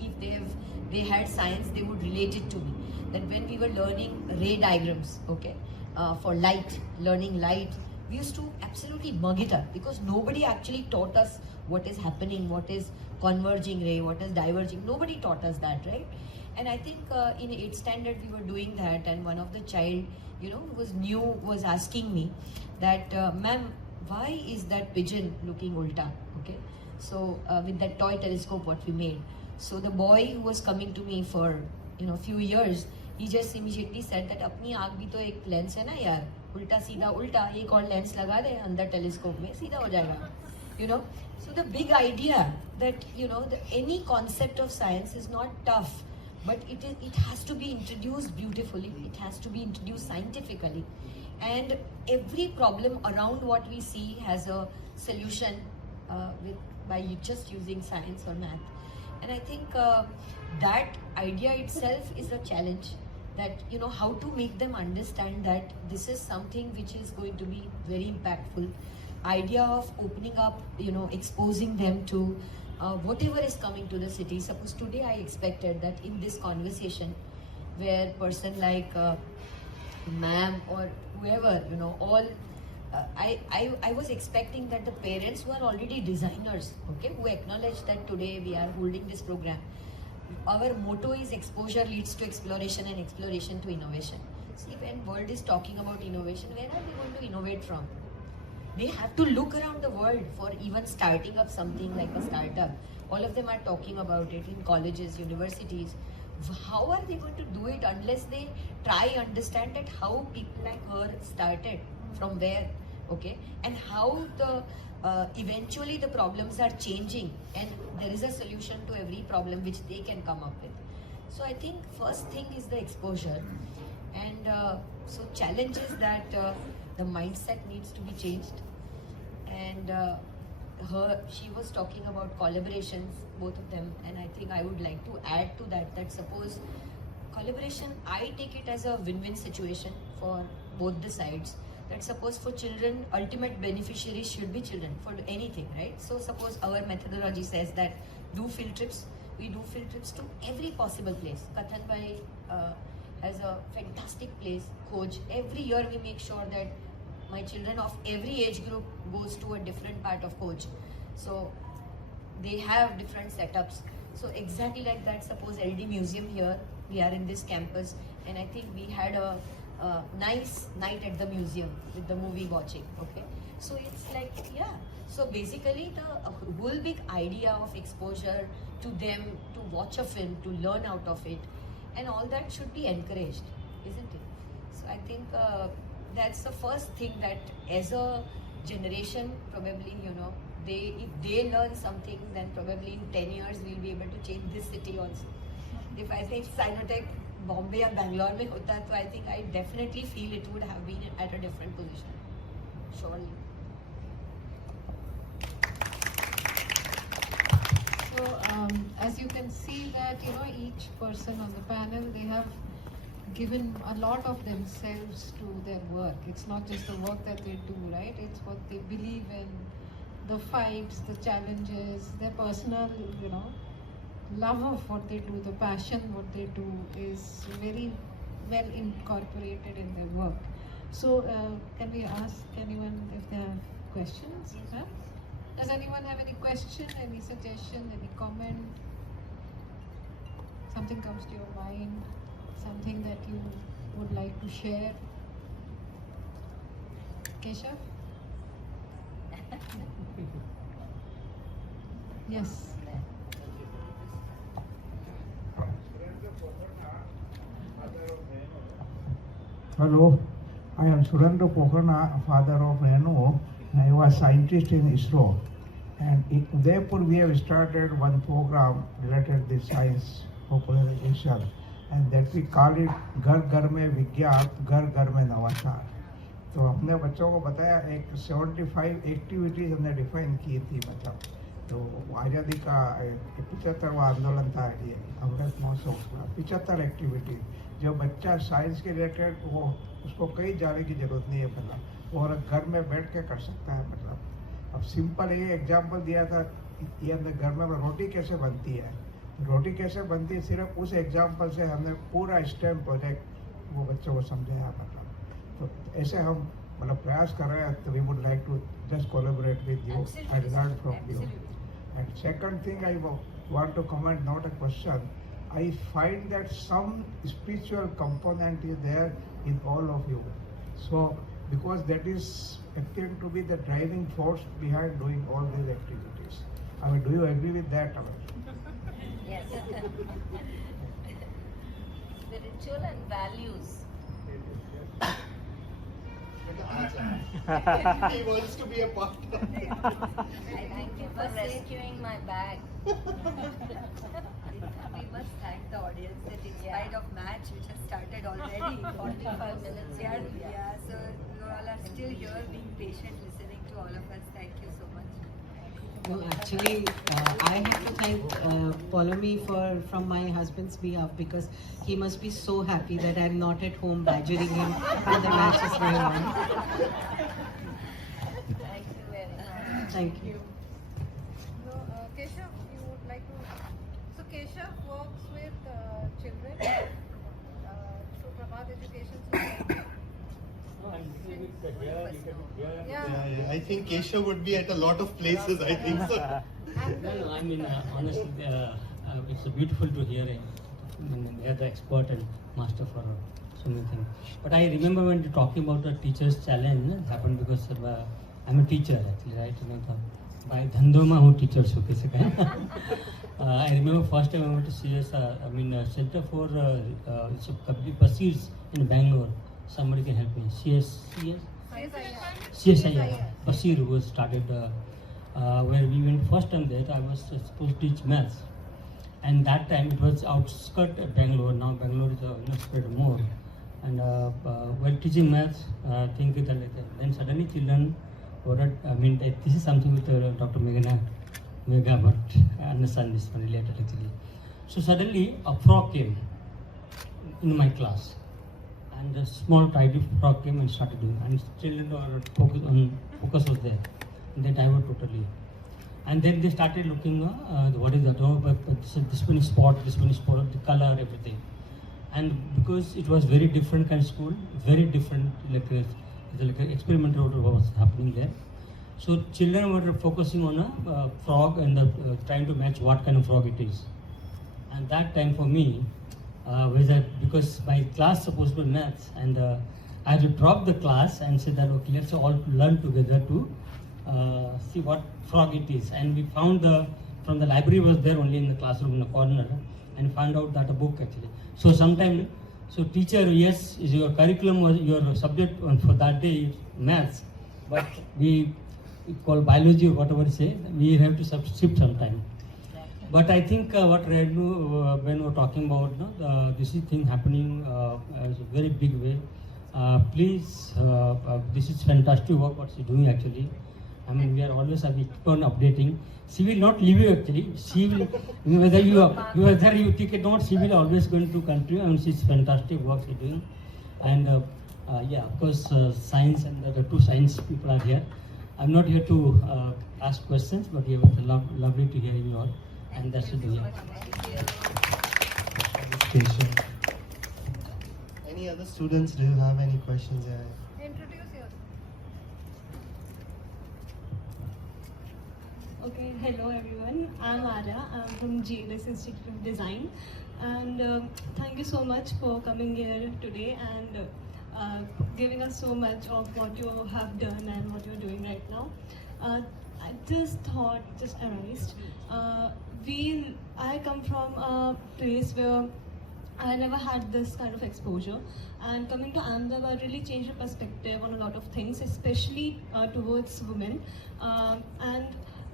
if they had science, they would relate it to me. That when we were learning ray diagrams, okay, for light, learning light, we used to absolutely mug it up because nobody actually taught us what is happening, what is converging ray, what is diverging. Nobody taught us that, right? And I think in 8th standard we were doing that, and one of the child, who was new, was asking me that, ma'am, why is that pigeon looking ulta? Okay, so with that toy telescope what we made. So the boy who was coming to me for few years, he just immediately said that अपनी आँख भी तो एक lens है ना यार, उल्टा सीधा उल्टा एक और लेंस लगा दे अंदर टेलीस्कोप में सीधा हो जाएगा. So the big idea that any concept of science is not tough, but it has to be introduced beautifully, it has to be introduced scientifically, and every problem around what we see has a solution by just using science or math. And I think that idea itself is a challenge. that, you know, how to make them understand that this is something which is going to be very impactful. Idea of opening up, you know, exposing them to whatever is coming to the city. Suppose today I expected that in this conversation, where person like ma'am or whoever, you know, all I was expecting that the parents who are already designers, okay, who acknowledge that today we are holding this program. Our motto is exposure leads to exploration and exploration to innovation. See, when world is talking about innovation, where are they going to innovate from? They have to look around the world for even starting up something like a startup. All of them are talking about it in colleges, universities. How are they going to do it unless they try understand that how people like her started, from where, okay, and how the eventually the problems are changing and there is a solution to every problem which they can come up with. So I think first thing is the exposure, and so challenge is that the mindset needs to be changed, and she was talking about collaborations, both of them, and I think I would like to add to that, that suppose collaboration, I take it as a win-win situation for both the sides. That suppose for children, ultimate beneficiaries should be children for anything, right? So suppose our methodology says that do field trips, we do field trips to every possible place. Kathan Bhai has a fantastic place, Khoj. Every year we make sure that my children of every age group goes to a different part of Khoj. So they have different setups. So exactly like that, suppose LD Museum here, we are in this campus, and I think we had a nice night at the museum with the movie watching, okay? So it's like, yeah. So basically the whole big idea of exposure to them, to watch a film, to learn out of it, and all that should be encouraged, isn't it? So I think that's the first thing, that as a generation, probably, you know, if they learn something, then probably in 10 years we'll be able to change this city also. If I say SciKnowTech Bombay or Bangalore mein hota, so I think I definitely feel it would have been at a different position, surely. So as you can see that, you know, each person on the panel, they have given a lot of themselves to their work. It's not just the work that they do, right? It's what they believe in, the fights, the challenges, their personal, you know, love of what they do, the passion what they do is very well incorporated in their work. So can we ask anyone if they have questions? Huh? Does anyone have any question, any suggestion, any comment? Something comes to your mind, something that you would like to share? Keshav? Yes. Hello, I am Surendra Pokharna, father of Renu. I was scientist in ISRO, and in Udaipur we have started one program related to science popularization, and that we call it घर घर में विज्ञान घर घर में नवाचार. तो हमने बच्चों को बताया, एक 75 एक्टिविटीज हमने डिफाइन की थी, मतलब तो आज़ादी का 75वां आंदोलन था, ये अमृत महोत्सव का 75 एक्टिविटी जो बच्चा साइंस के रिलेटेड वो उसको कहीं जाने की जरूरत नहीं है, मतलब और घर में बैठ के कर सकता है. मतलब अब सिंपल ये एग्जांपल दिया था, ये हमने घर में रोटी कैसे बनती है, रोटी कैसे बनती है, सिर्फ उस एग्जांपल से हमने पूरा स्टेम प्रोजेक्ट वो बच्चों को समझाया. मतलब तो ऐसे हम मतलब प्रयास कर रहे हैं. तो we would like to just collaborate with you and learn from you. And second thing I want to comment, not a question. I find that some spiritual component is there in all of you. So, because that is appearing to be the driving force behind doing all these activities. I mean, do you agree with that? Yes. Spiritual and values. He wants to be a part of it. Thank you for rescuing my bag. We must thank the audience that in spite of match which has started already 45 minutes yeah, so you all are still here being patient, listening to all of us. Thank you so much. No, actually, I have to thank Poulomi from my husband's behalf, because he must be so happy that I'm not at home badgering him when the match is going on. Thank you very much. Thank you. No, Keshav, you would like to. So Keshav works with children through Prabhat Education Society. Yeah, I think Keshav would be at a lot of places, I think so. No, I mean, honestly, it's beautiful to hear hear the expert and master for so many things. But I remember when you're talking about the teacher's challenge, it happened because I'm a teacher actually, right? You know, by Dhandoma who teachers hote sake. I remember first time I went to CS, Center for Proceeds in Bangalore. Somebody can help me. CSIR. Basir, who started where we went first time there. I was supposed to teach maths, and that time it was outskirts of Bangalore. Now Bangalore is spread more, and while teaching maths, I think that then suddenly children ordered. This is something with Dr. Megha, but I understand this one related actually. So suddenly a frog came in my class. And a small tidy frog came and started doing, and children were focus was there, and they diverted totally. And then they started looking, what is that? Oh, but this one is spot, the color, everything. And because it was very different kind of school, very different, like experimental what was happening there. So children were focusing on a frog and trying to match what kind of frog it is. And that time for me, because my class supposed to be maths, and I had to drop the class and say that okay, let's all learn together to see what frog it is. And we found from the library was there only in the classroom in the corner, and found out that a book actually. So teacher, yes, is your curriculum was your subject for that day is maths, but we call biology or whatever say, we have to shift sometime. But I think what Renu, when we're talking about this is thing happening as a very big way. Please, this is fantastic work what she's doing actually. I mean, we are always keep on updating. She will not leave you actually. She will, whether you take it or not, she will always going to continue. I mean, she's fantastic work she's doing. And yeah, of course, science and the two science people are here. I'm not here to ask questions, but it was lovely to hear you all. And that's it. Any other students, do you have any questions? Introduce yourself. Okay, hello everyone. I'm Ara. I'm from GLS Institute of Design. And thank you so much for coming here today and giving us so much of what you have done and what you're doing right now. I just thought, just arised. I come from a place where I never had this kind of exposure, and coming to Ahmedabad really changed the perspective on a lot of things, especially towards women. And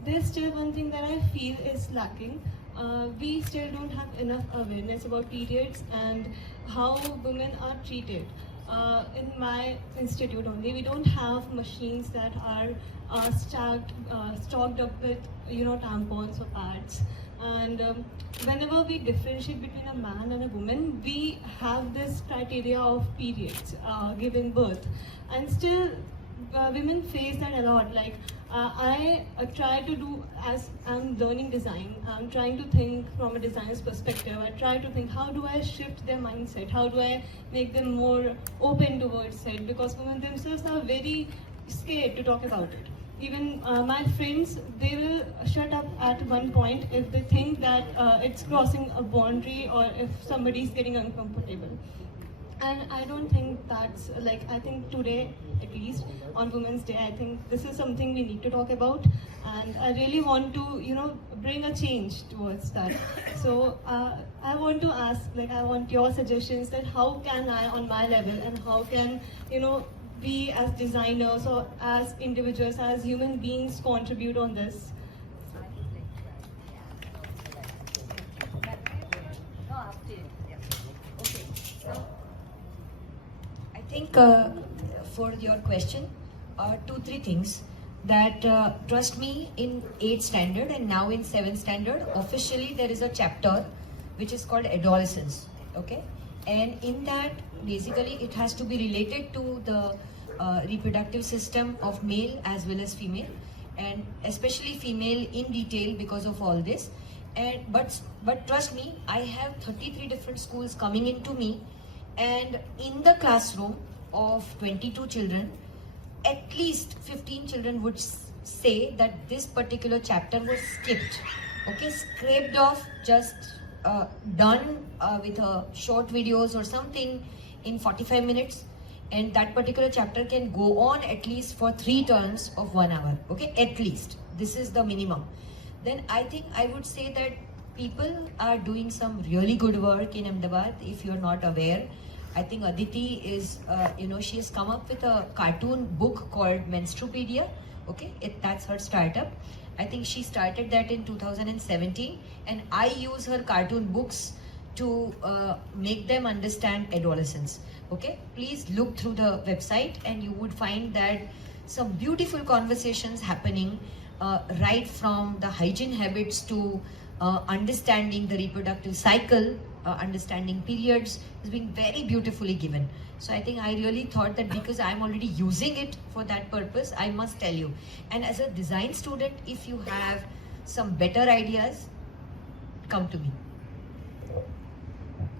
there's still one thing that I feel is lacking. We still don't have enough awareness about periods and how women are treated. In my institute only, we don't have machines that are stocked up with tampons or pads. And whenever we differentiate between a man and a woman, we have this criteria of periods, giving birth, and still women face that a lot. Like I try to do, as I'm learning design, I'm trying to think from a designer's perspective. I try to think, how do I shift their mindset? How do I make them more open towards it? Because women themselves are very scared to talk about it. Even my friends, they will shut up at one point if they think that it's crossing a boundary or if somebody is getting uncomfortable. And I don't think that's, I think today, at least, on Women's Day, I think this is something we need to talk about. And I really want to, bring a change towards that. So I want to ask, I want your suggestions that how can I, on my level, and how can, we as designers or as individuals, as human beings contribute on this? Okay, so I think for your question, 2-3 things. that trust me, in 8th standard and now in 7th standard, officially there is a chapter which is called adolescence, okay? And in that, basically it has to be related to the reproductive system of male as well as female, and especially female in detail because of all this. And but trust me, I have 33 different schools coming into me, and in the classroom of 22 children, at least 15 children would say that this particular chapter was skipped, okay, scraped off, just done with short videos or something in 45 minutes, and that particular chapter can go on at least for 3 turns of 1 hour, okay, at least. This is the minimum. Then I think I would say that people are doing some really good work in Ahmedabad. If you're not aware, I think Aditi is, she has come up with a cartoon book called Menstrupedia. Okay, that's her startup. I think she started that in 2017, and I use her cartoon books to make them understand adolescence. Okay, please look through the website and you would find that some beautiful conversations happening right from the hygiene habits to understanding the reproductive cycle, understanding periods is being very beautifully given. So I think I really thought that because I'm already using it for that purpose, I must tell you. And as a design student, if you have some better ideas, come to me.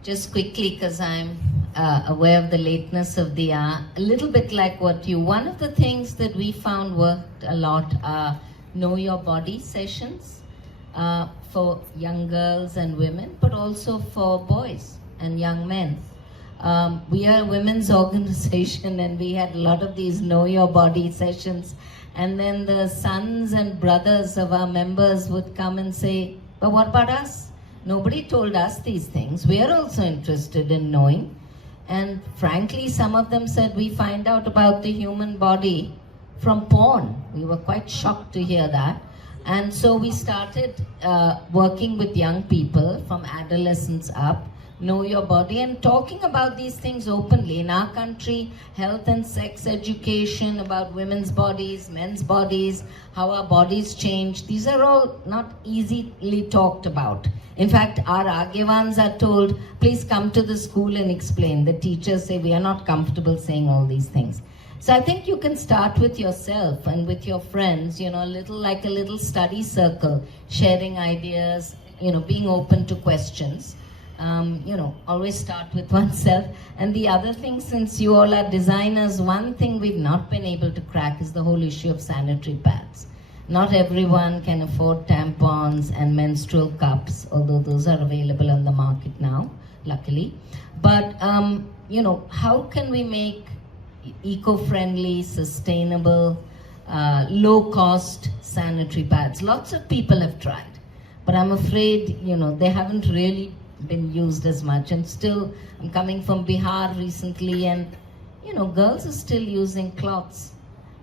Just quickly, because I'm aware of the lateness of the hour, a little bit like what you, one of the things that we found worked a lot are know your body sessions for young girls and women, but also for boys and young men. We are a women's organization and we had a lot of these know your body sessions, and then the sons and brothers of our members would come and say, but what about us? Nobody told us these things. We are also interested in knowing. And frankly, some of them said, we find out about the human body from porn. We were quite shocked to hear that. And so we started working with young people from adolescents up, know your body, and talking about these things openly. In our country, health and sex education about women's bodies, men's bodies, how our bodies change, these are all not easily talked about. In fact, our Agevans are told, please come to the school and explain. The teachers say, we are not comfortable saying all these things. So I think you can start with yourself and with your friends, a little like a little study circle, sharing ideas, being open to questions. Always start with oneself. And the other thing, since you all are designers, one thing we've not been able to crack is the whole issue of sanitary pads. Not everyone can afford tampons and menstrual cups, although those are available on the market now, luckily. But, how can we make eco-friendly, sustainable, low-cost sanitary pads? Lots of people have tried, but I'm afraid, they haven't really been used as much. And still, I'm coming from Bihar recently, and, girls are still using cloths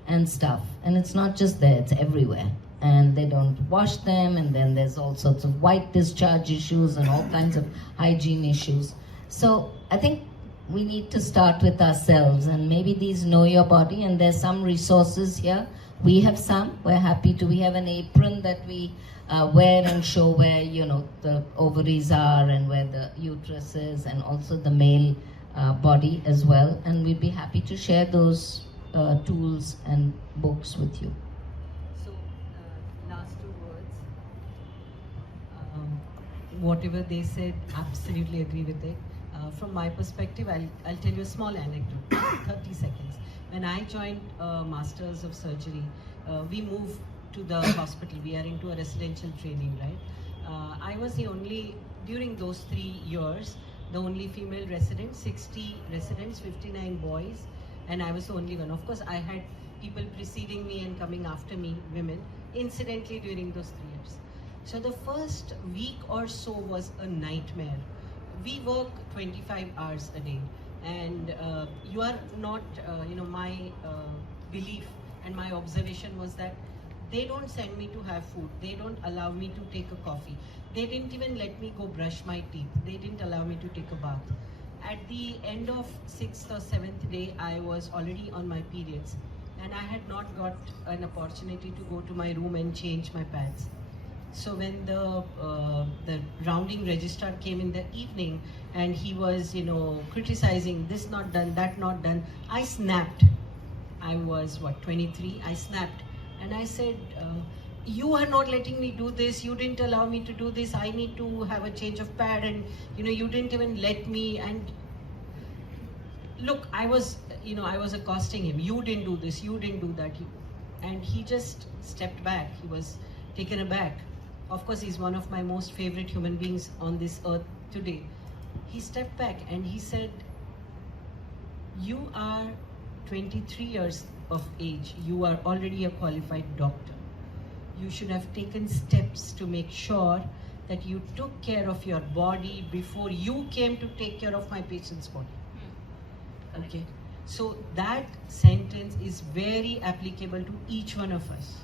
and stuff. And it's not just there, it's everywhere. And they don't wash them, and then there's all sorts of white discharge issues and all kinds of hygiene issues. So I think we need to start with ourselves, and maybe these know your body, and there's some resources here. We have some, we're happy to. We have an apron that we wear and show where, the ovaries are and where the uterus is, and also the male body as well. And we'd be happy to share those tools and books with you. So, last 2 words. Whatever they said, absolutely agree with it. From my perspective, I'll tell you a small anecdote, 30 seconds. When I joined Masters of Surgery, we moved to the hospital. We are into a residential training, right? I was the only, during those 3 years, the only female resident, 60 residents, 59 boys, and I was the only one. Of course, I had people preceding me and coming after me, women, incidentally during those 3 years. So the first week or so was a nightmare. We work 25 hours a day, and you are not, my belief and my observation was that they don't send me to have food. They don't allow me to take a coffee. They didn't even let me go brush my teeth. They didn't allow me to take a bath. At the end of 6th or 7th day, I was already on my periods. and I had not got an opportunity to go to my room and change my pads. So when the rounding registrar came in the evening and he was, criticizing this not done, that not done, I snapped. I was 23. I snapped and I said, you are not letting me do this. You didn't allow me to do this. I need to have a change of pad, and you didn't even let me. And look, I was accosting him. You didn't do this. You didn't do that. And he just stepped back. He was taken aback. Of course, he's one of my most favorite human beings on this earth today. He stepped back and he said, you are 23 years of age. You are already a qualified doctor. You should have taken steps to make sure that you took care of your body before you came to take care of my patient's body. Okay, so that sentence is very applicable to each one of us.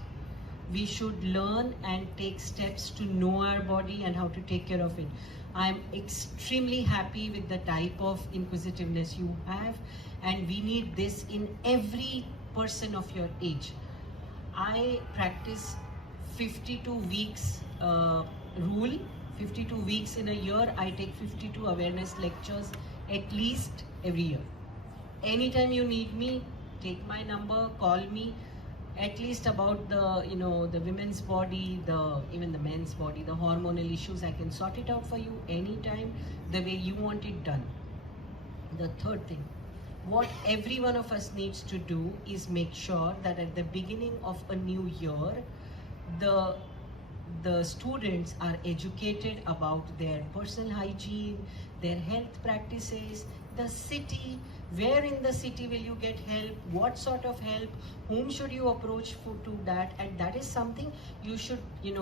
We should learn and take steps to know our body and how to take care of it. I'm extremely happy with the type of inquisitiveness you have, and we need this in every person of your age. I practice 52 weeks rule. 52 weeks in a year. I take 52 awareness lectures at least every year. Anytime you need me, take my number, call me. At least about the the women's body, even the men's body, the hormonal issues, I can sort it out for you anytime, the way you want it done. The third thing, what every one of us needs to do is make sure that at the beginning of a new year, the students are educated about their personal hygiene, their health practices, the city, where in the city will you get help, what sort of help, whom should you approach to that, and that is something you should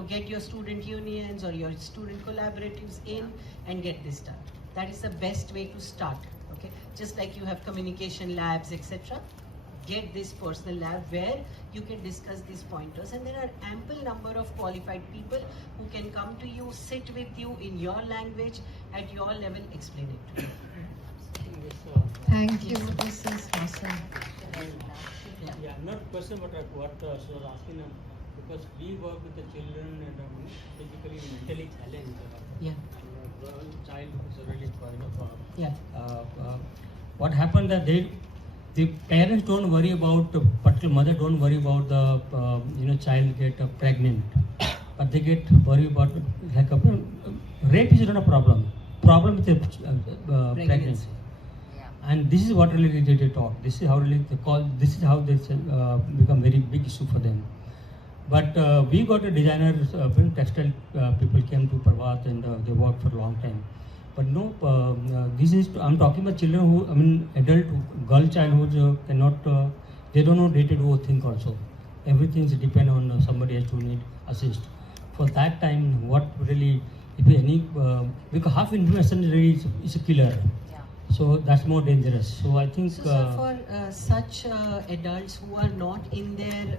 get your student unions or your student collaboratives in and get this done. That is the best way to start. Okay, just like you have communication labs, etc. Get this personal lab where you can discuss these pointers, and there are ample number of qualified people who can come to you, sit with you in your language, at your level, explain it to you. Thank you. This is awesome. Yeah, not question, but what she was asking, because we work with the children and physically, mentally challenged. Yeah. And child is really Yeah. What happened that the parents don't worry about, particular mother don't worry about the child get pregnant, but they get worried about like rape is not a problem. Problem with the pregnancy. And this is what really they talk. This is how really they call. This is how they become very big issue for them. But we got a designer, textile people came to Parvat and they worked for a long time. But no, this is I'm talking about children who adult girl child who cannot. They don't know day-to-day thing also. Everything is depend on somebody has to need assist. For that time, what really if any because half information really is a killer. So that's more dangerous. So I think. So for such adults who are not in their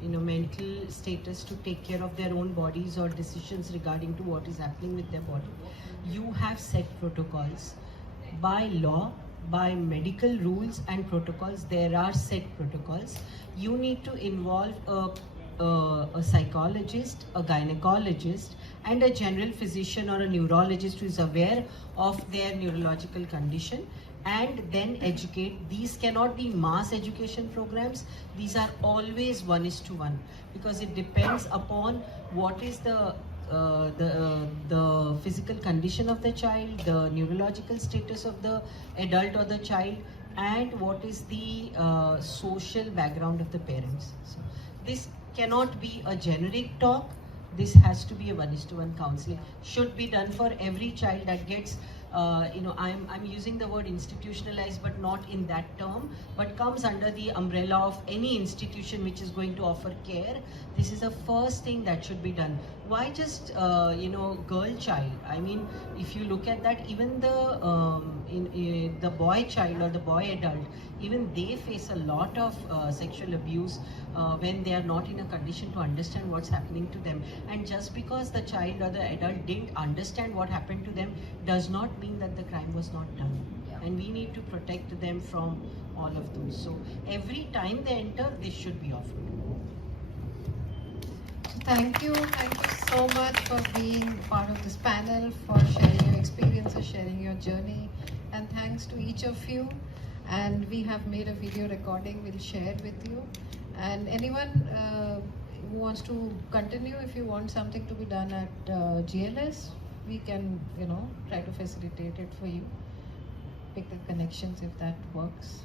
mental status to take care of their own bodies or decisions regarding to what is happening with their body, you have set protocols by law, by medical rules and protocols. There are set protocols. You need to involve a psychologist, a gynecologist, and a general physician or a neurologist who is aware of their neurological condition, and then educate. These cannot be mass education programs. These are always 1:1 because it depends upon what is the physical condition of the child, the neurological status of the adult or the child, and what is the social background of the parents. So this cannot be a generic talk. This has to be a 1:1 counseling. Should be done for every child that gets, I'm using the word institutionalized, but not in that term, but comes under the umbrella of any institution which is going to offer care. This is the first thing that should be done. Why just, girl child? I mean, if you look at that, even the boy child or the boy adult, even they face a lot of sexual abuse when they are not in a condition to understand what's happening to them. And just because the child or the adult didn't understand what happened to them does not mean that the crime was not done. And we need to protect them from all of those. So every time they enter, this should be offered. Thank you so much for being part of this panel, for sharing your experiences, sharing your journey, and thanks to each of you. And we have made a video recording, we'll share it with you. And anyone who wants to continue, if you want something to be done at GLS, we can, try to facilitate it for you. Pick the connections if that works.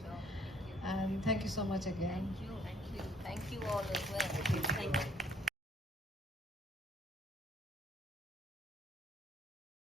And thank you so much again. Thank you all as well. Thank you.